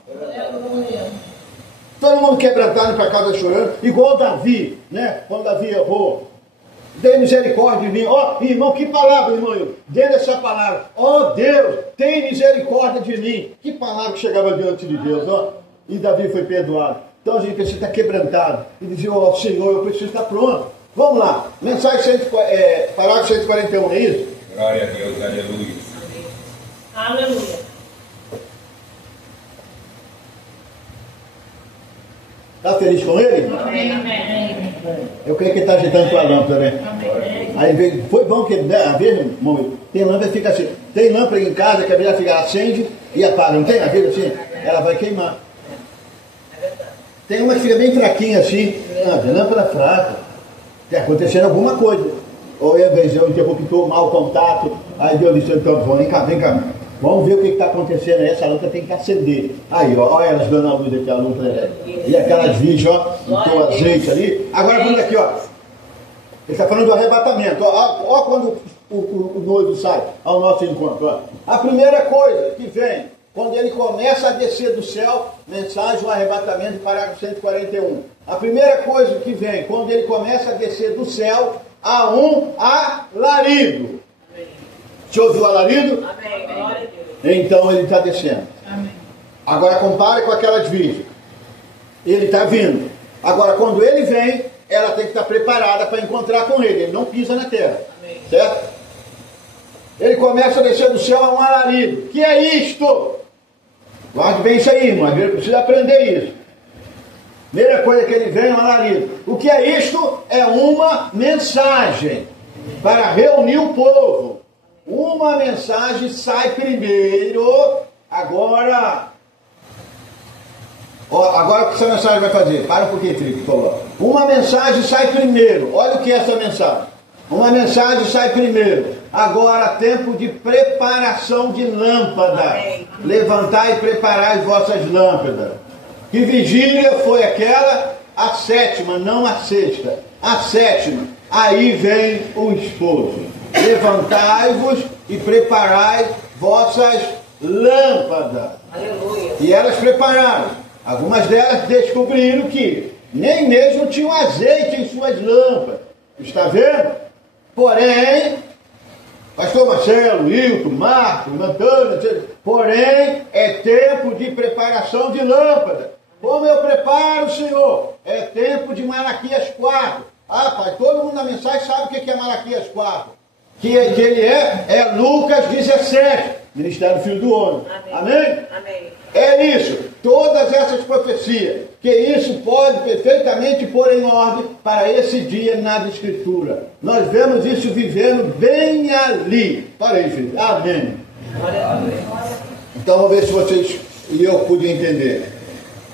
Todo mundo quebrantado para casa chorando. Igual Davi, né? Quando Davi errou. Dê misericórdia de mim. Irmão, que palavra, irmão? Dê essa palavra. Deus, tem misericórdia de mim. Que palavra que chegava diante de Deus, E Davi foi perdoado. Então a gente precisa estar quebrantado. E dizer, Senhor, eu preciso estar pronto. Vamos lá. Mensagem parágrafo 141, não é isso? Glória a Deus, aleluia. Aleluia. Está feliz com ele? Amém. Eu creio que ele está agitando tua lâmpada, né? Aí foi bom que, às vezes, irmão, tem lâmpada que fica assim. Tem lâmpada em casa que a vezes fica, acende e apaga. Não tem? Às vezes assim, ela vai queimar. Tem uma que fica bem fraquinha assim. Tem lâmpada fraca. Está acontecendo alguma coisa. Ou às vezes o interruptor, mau contato. Aí Deus disse, então, vem cá. Vamos ver o que está acontecendo aí. Essa lâmpada tem que acender. Aí, ó, olha elas dando a luz aqui, a lâmpada. E aquelas virgens, ó, com azeite ali. Agora vamos aqui, ó. Ele está falando do arrebatamento. Ó quando o noivo sai ao nosso encontro. Ó. A primeira coisa que vem, quando ele começa a descer do céu, mensagem do arrebatamento, parágrafo 141. A primeira coisa que vem, quando ele começa a descer do céu, há um alarido. Você ouviu o alarido? Amém. Então ele está descendo. Amém. Agora compare com aquelas virgens. Ele está vindo. Agora quando ele vem, ela tem que estar preparada para encontrar com ele. Ele não pisa na terra. Amém. Certo? Ele começa a descer do céu a um alarido. Que é isto? Guarde bem isso aí, irmão. A igreja precisa aprender isso. Primeira coisa que ele vem é um alarido. O que é isto? É uma mensagem para reunir o povo. Uma mensagem sai primeiro. Agora o que essa mensagem vai fazer? Para um pouquinho, Felipe, por favor. Uma mensagem sai primeiro. Olha o que é essa mensagem. Uma mensagem sai primeiro. Agora, tempo de preparação de lâmpada. Amém. Levantai e preparai vossas lâmpadas. Que vigília foi aquela? A sétima, não a sexta. A sétima. Aí vem o esposo. Levantai-vos e preparai vossas lâmpadas. Aleluia. E elas prepararam. Algumas delas descobriram que nem mesmo tinham azeite em suas lâmpadas. Está vendo? Porém, pastor Marcelo, Hilton, Marcos, Antônio, porém, é tempo de preparação de lâmpada. Como eu preparo, Senhor? É tempo de Malaquias 4. Ah, pai, todo mundo na mensagem sabe o que é Malaquias 4. Que ele é Lucas 17, Ministério do Filho do Homem. Amém? Amém. É isso. Todas essas profecias, que isso pode perfeitamente pôr em ordem para esse dia na Escritura. Nós vemos isso vivendo bem ali. Para aí, filho. Amém. Então vamos ver se vocês e eu pude entender.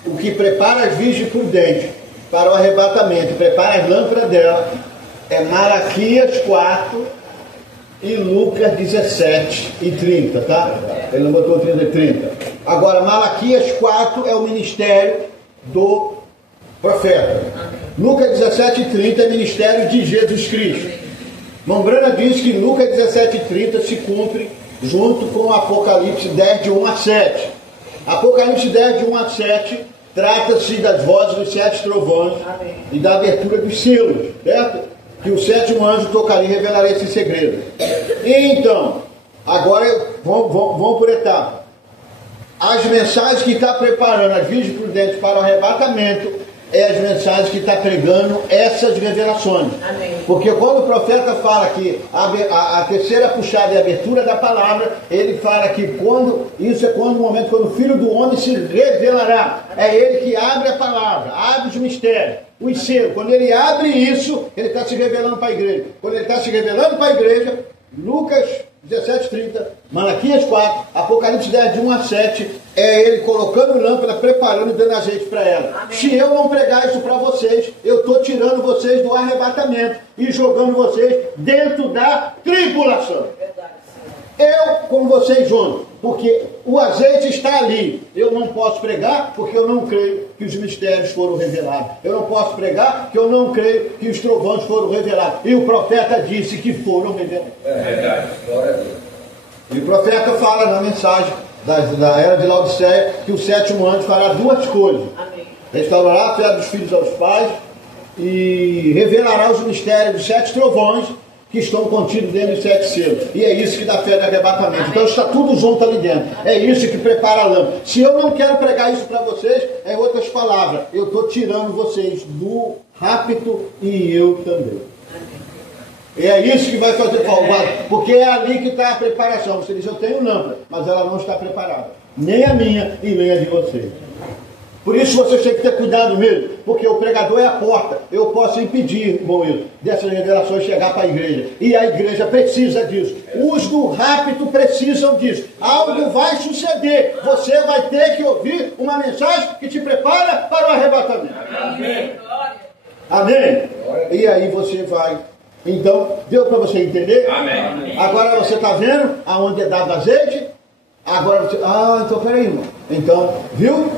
O que prepara as virgens prudentes para o arrebatamento, prepara as lâmpadas dela, é Malaquias 4 e Lucas 17 e 30, tá? Ele não botou 30 e 30. Agora, Malaquias 4 é o ministério do profeta. Lucas 17 e 30 é o ministério de Jesus Cristo. Mombrana diz que Lucas 17 e 30 se cumpre junto com o Apocalipse 10 de 1 a 7. Apocalipse 10 de 1 a 7 trata-se das vozes dos 7 trovões e da abertura dos selos, certo? Que o 7º anjo tocaria e revelaria esse segredo. Então, agora vamos por etapa. As mensagens que está preparando as virgens prudentes para o arrebatamento é as mensagens que está pregando essas revelações. Amém. Porque quando o profeta fala que a terceira puxada é a abertura da palavra, ele fala que isso é quando o momento quando o Filho do Homem se revelará. É ele que abre a palavra, abre os mistérios, os selos. Quando ele abre isso, ele está se revelando para a igreja. Quando ele está se revelando para a igreja, Lucas 17, 30, Malaquias 4, Apocalipse 10, de 1 a 7, é ele colocando lâmpada, preparando e dando azeite para ela. Amém. Se eu não pregar isso para vocês, eu estou tirando vocês do arrebatamento e jogando vocês dentro da tribulação. Verdade. Eu com vocês junto, porque o azeite está ali. Eu não posso pregar porque eu não creio que os mistérios foram revelados. Eu não posso pregar porque eu não creio que os trovões foram revelados. E o profeta disse que foram revelados. É verdade. Glória a Deus. E o profeta fala na mensagem da era de Laodiceia que o 7º anjo fará duas coisas. Amém. Restaurará a fé dos filhos aos pais e revelará os mistérios dos 7 trovões que estão contidos dentro dos 7 selos. E é isso que dá fé de arrebatamento. Amém. Então está tudo junto ali dentro. É isso que prepara a lâmpada. Se eu não quero pregar isso para vocês, em outras palavras, eu estou tirando vocês do rapto e eu também. É isso que vai fazer falta, porque é ali que está a preparação. Você diz, eu tenho lâmpada, mas ela não está preparada. Nem a minha e nem a de vocês. Por isso vocês têm que ter cuidado mesmo, porque o pregador é a porta. Eu posso impedir, irmão Wilson, dessas revelações chegar para a igreja. E a igreja precisa disso. Os do rapto precisam disso. Algo vai suceder. Você vai ter que ouvir uma mensagem que te prepara para o arrebatamento. Amém. Amém? E aí você vai. Então, deu para você entender? Amém. Agora você está vendo aonde é dado azeite? Agora você, então peraí, irmão. Então, viu?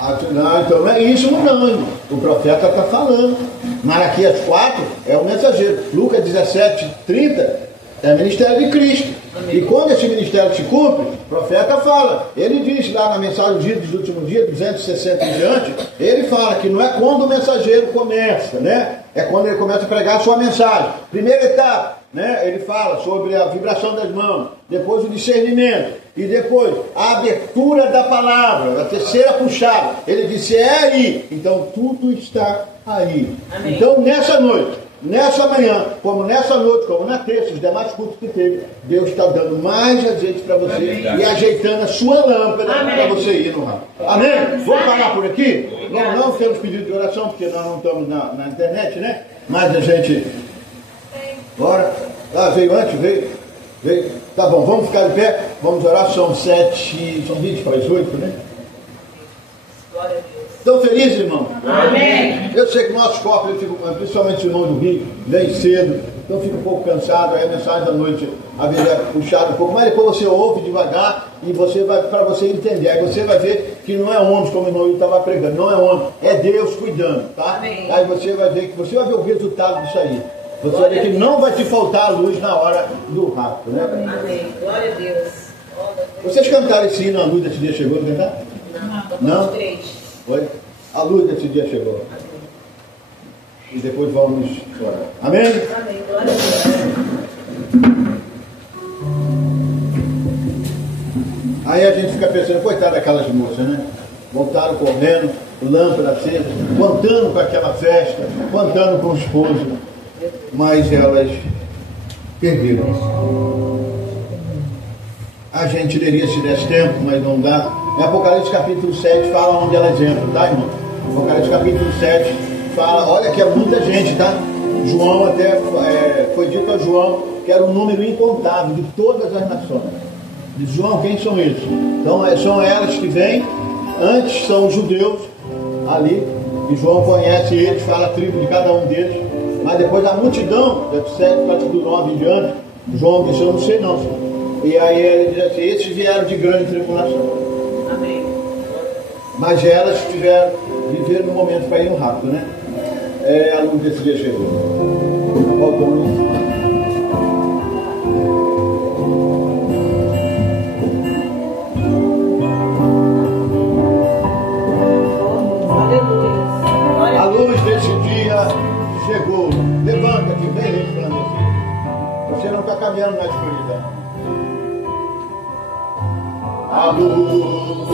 Então não é isso não, irmão. O profeta está falando. Malaquias 4 é o mensageiro. Lucas 17:30 é o ministério de Cristo. Amém. E quando esse ministério se cumpre, o profeta fala. Ele diz lá na mensagem dos últimos dias, 260 em diante, ele fala que não é quando o mensageiro começa, né? É quando ele começa a pregar a sua mensagem. Primeira etapa, né? Ele fala sobre a vibração das mãos, depois o discernimento, e depois a abertura da palavra, a terceira puxada. Ele disse, é aí. Então tudo está aí. Amém. Então nessa noite, nessa manhã, como nessa noite, como na terça, os demais cultos que teve, Deus está dando mais azeite para você. Amém. E ajeitando a sua lâmpada para você ir no ramo. Amém? Vamos parar por aqui? Não temos pedido de oração, porque nós não estamos na internet, né? Mas a gente... Bora. Veio antes, veio. Tá bom, vamos ficar de pé, vamos orar, são 20 para as 8, né? Glória a Deus. Estão felizes, irmão? Amém. Eu sei que nossos corpos, principalmente os irmãos do Rio, vem cedo, então fica um pouco cansado, aí a mensagem da noite às vezes é puxada um pouco, mas depois você ouve devagar e você vai, para você entender, aí você vai ver que não é homens, como o irmão estava pregando, não é homem, é Deus cuidando, tá? Amém. Aí você vai ver o resultado disso aí. Você vai ver que não vai te faltar a luz na hora do rapto, né? Amém. Glória a Deus. Vocês cantaram esse hino, a luz desse dia chegou, não cantaram? Não? Foi? A luz desse dia chegou. Amém. E depois vamos orar. Amém? Amém. Glória a Deus. Aí a gente fica pensando, coitado daquelas moças, né? Voltaram correndo, lâmpada acesa, contando com aquela festa, contando com o esposo. Mas elas perderam. A gente leria se desse tempo, mas não dá. Em Apocalipse capítulo 7 fala onde elas entram, tá, irmão? Apocalipse capítulo 7 fala, olha que é muita gente, tá? João até, foi dito a João que era um número incontável de todas as nações. Diz João, quem são eles? Então são elas que vêm, antes são os judeus ali, e João conhece eles, fala a tribo de cada um deles. Mas depois a multidão, do 7 para do 9 em diante, João disse, eu não sei não. E aí ele diz assim, esses vieram de grande tribulação. Amém. Mas elas viveram no momento para ir no rápido, né? A luz desse dia chegou. Faltou isso. A luz desse dia chegou. Levanta que vem resplandecer. Você não está caminhando na escuridão. A luz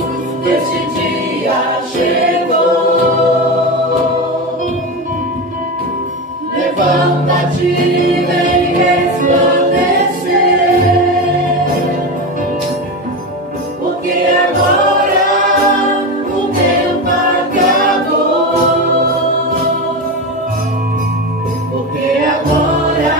desse dia chegou. Levanta-te e vem resplandecer, porque agora o tempo acabou, porque agora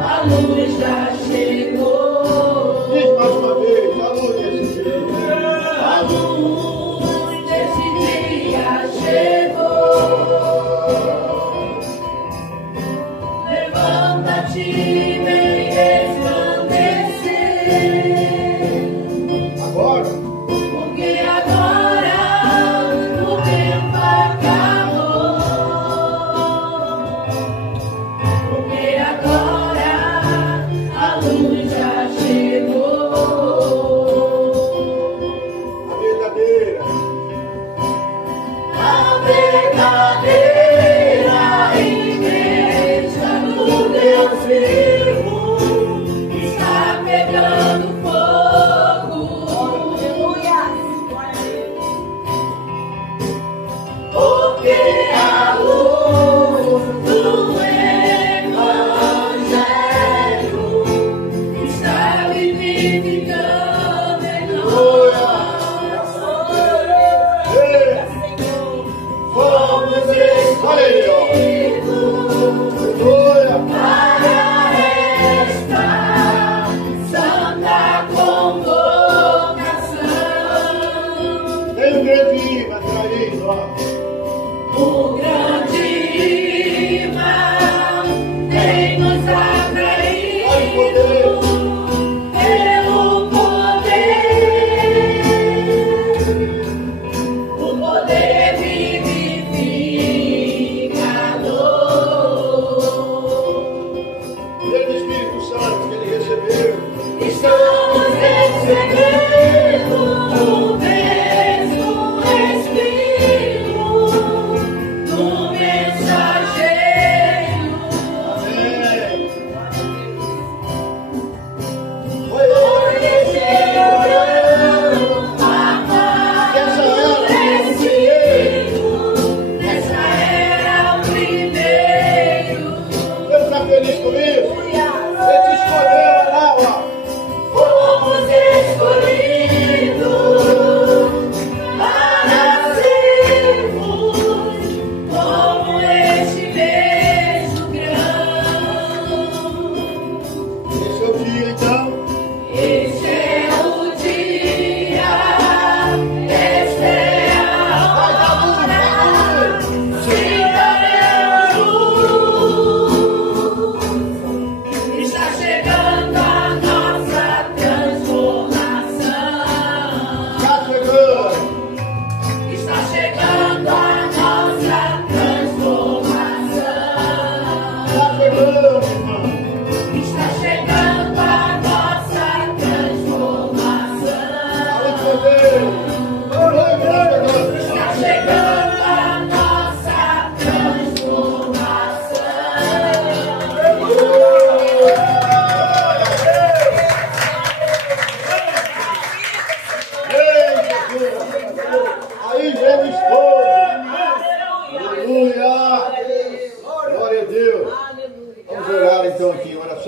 a luz já chegou. Diz mais uma vez, a luz desse dia. A luz desse dia chegou. Levanta-te e vem resplandecer, Agora, porque agora o tempo acabou, porque agora a luz já chegou. a verdadeira. A verdadeira igreja do Deus vivo está pegando fogo, porque a luz do Evangelho está vivificando em nós. Fomos Glória. para esta santa convocação. Tem um grande imã atrás, ó. O grande imã tem nos atraído pelo poder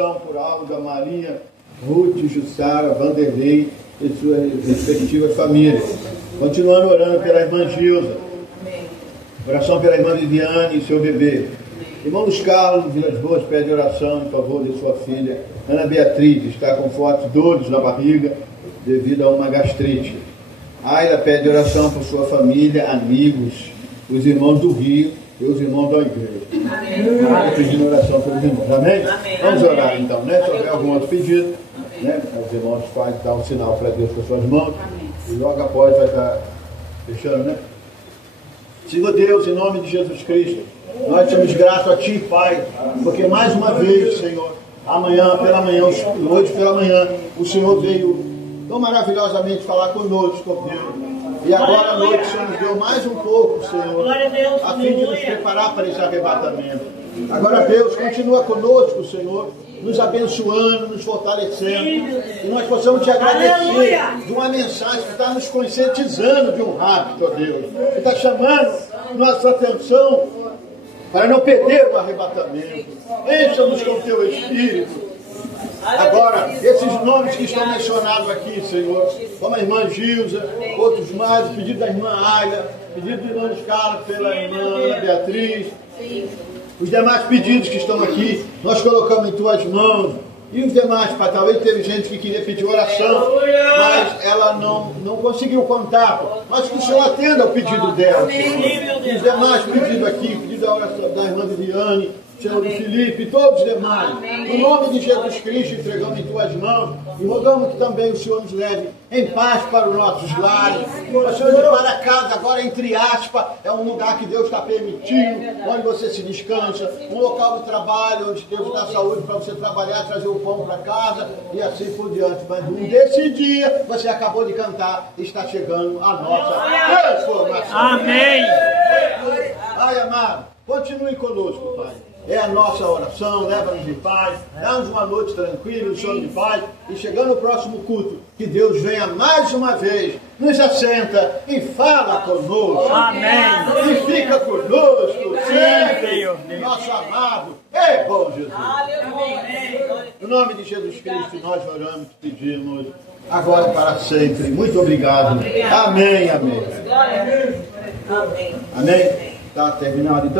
oração por Alda, Maria, Ruth, Jussara, Vanderlei e suas respectivas famílias. Continuando orando pela irmã Gilza. Oração pela irmã Viviane e seu bebê. Irmão Luiz Carlos, Vilas Boas, pede oração em favor de sua filha Ana Beatriz, está com fortes dores na barriga devido a uma gastrite. Aila pede oração por sua família, amigos, os irmãos do Rio e os irmãos da igreja. Amém. Pedindo oração pelos irmãos. Amém? Amém. Vamos orar então, né? Se houver algum outro pedido, né? Os irmãos fazem, dar um sinal para Deus com suas mãos. E logo após vai estar fechando, né? Senhor Deus, em nome de Jesus Cristo, nós somos gratos a Ti, Pai, porque mais uma vez, Senhor, amanhã pela manhã, hoje pela manhã, o Senhor veio tão maravilhosamente falar conosco, Deus. E agora à noite o Senhor nos deu mais um pouco, Senhor, a fim de nos preparar para esse arrebatamento. Agora, Deus, continua conosco, Senhor, nos abençoando, nos fortalecendo, e nós possamos Te agradecer de uma mensagem que está nos conscientizando de um rapto, ó Deus, que está chamando nossa atenção para não perder o arrebatamento. Encha-nos com Teu Espírito. Agora, esses nomes que estão mencionados aqui, Senhor, como a irmã Gilza, outros mais, o pedido da irmã Aila, pedido do irmão Carlos pela irmã Ana Beatriz, os demais pedidos que estão aqui, nós colocamos em Tuas mãos. E os demais, Pai, talvez teve gente que queria pedir oração, mas ela não conseguiu contato. Mas que o Senhor atenda ao pedido dela. E os demais pedidos aqui, pedido da oração da irmã Viviane, Senhor do Felipe e todos os demais. No nome de Jesus Cristo, entregamos em Tuas mãos e rogamos que também o Senhor nos leve em paz para os nossos lares. O Senhor ir para casa, agora entre aspas, é um lugar que Deus está permitindo, onde você se descansa, um local de trabalho, onde Deus dá saúde para você trabalhar, trazer o pão para casa e assim por diante. Mas nesse dia, você acabou de cantar, está chegando a nossa transformação. Amém. Ai, amado, continue conosco, Pai. É a nossa oração, leva-nos em paz, dá-nos uma noite tranquila, um sono de paz, e chegando o próximo culto, que Deus venha mais uma vez, nos assenta e fala conosco. Amém. E fica conosco sempre, nosso amado e bom Jesus. No nome de Jesus Cristo, nós oramos e pedimos, agora e para sempre. Muito obrigado. Amém, amém. Glória a Deus. Amém. Amém? Está terminado então?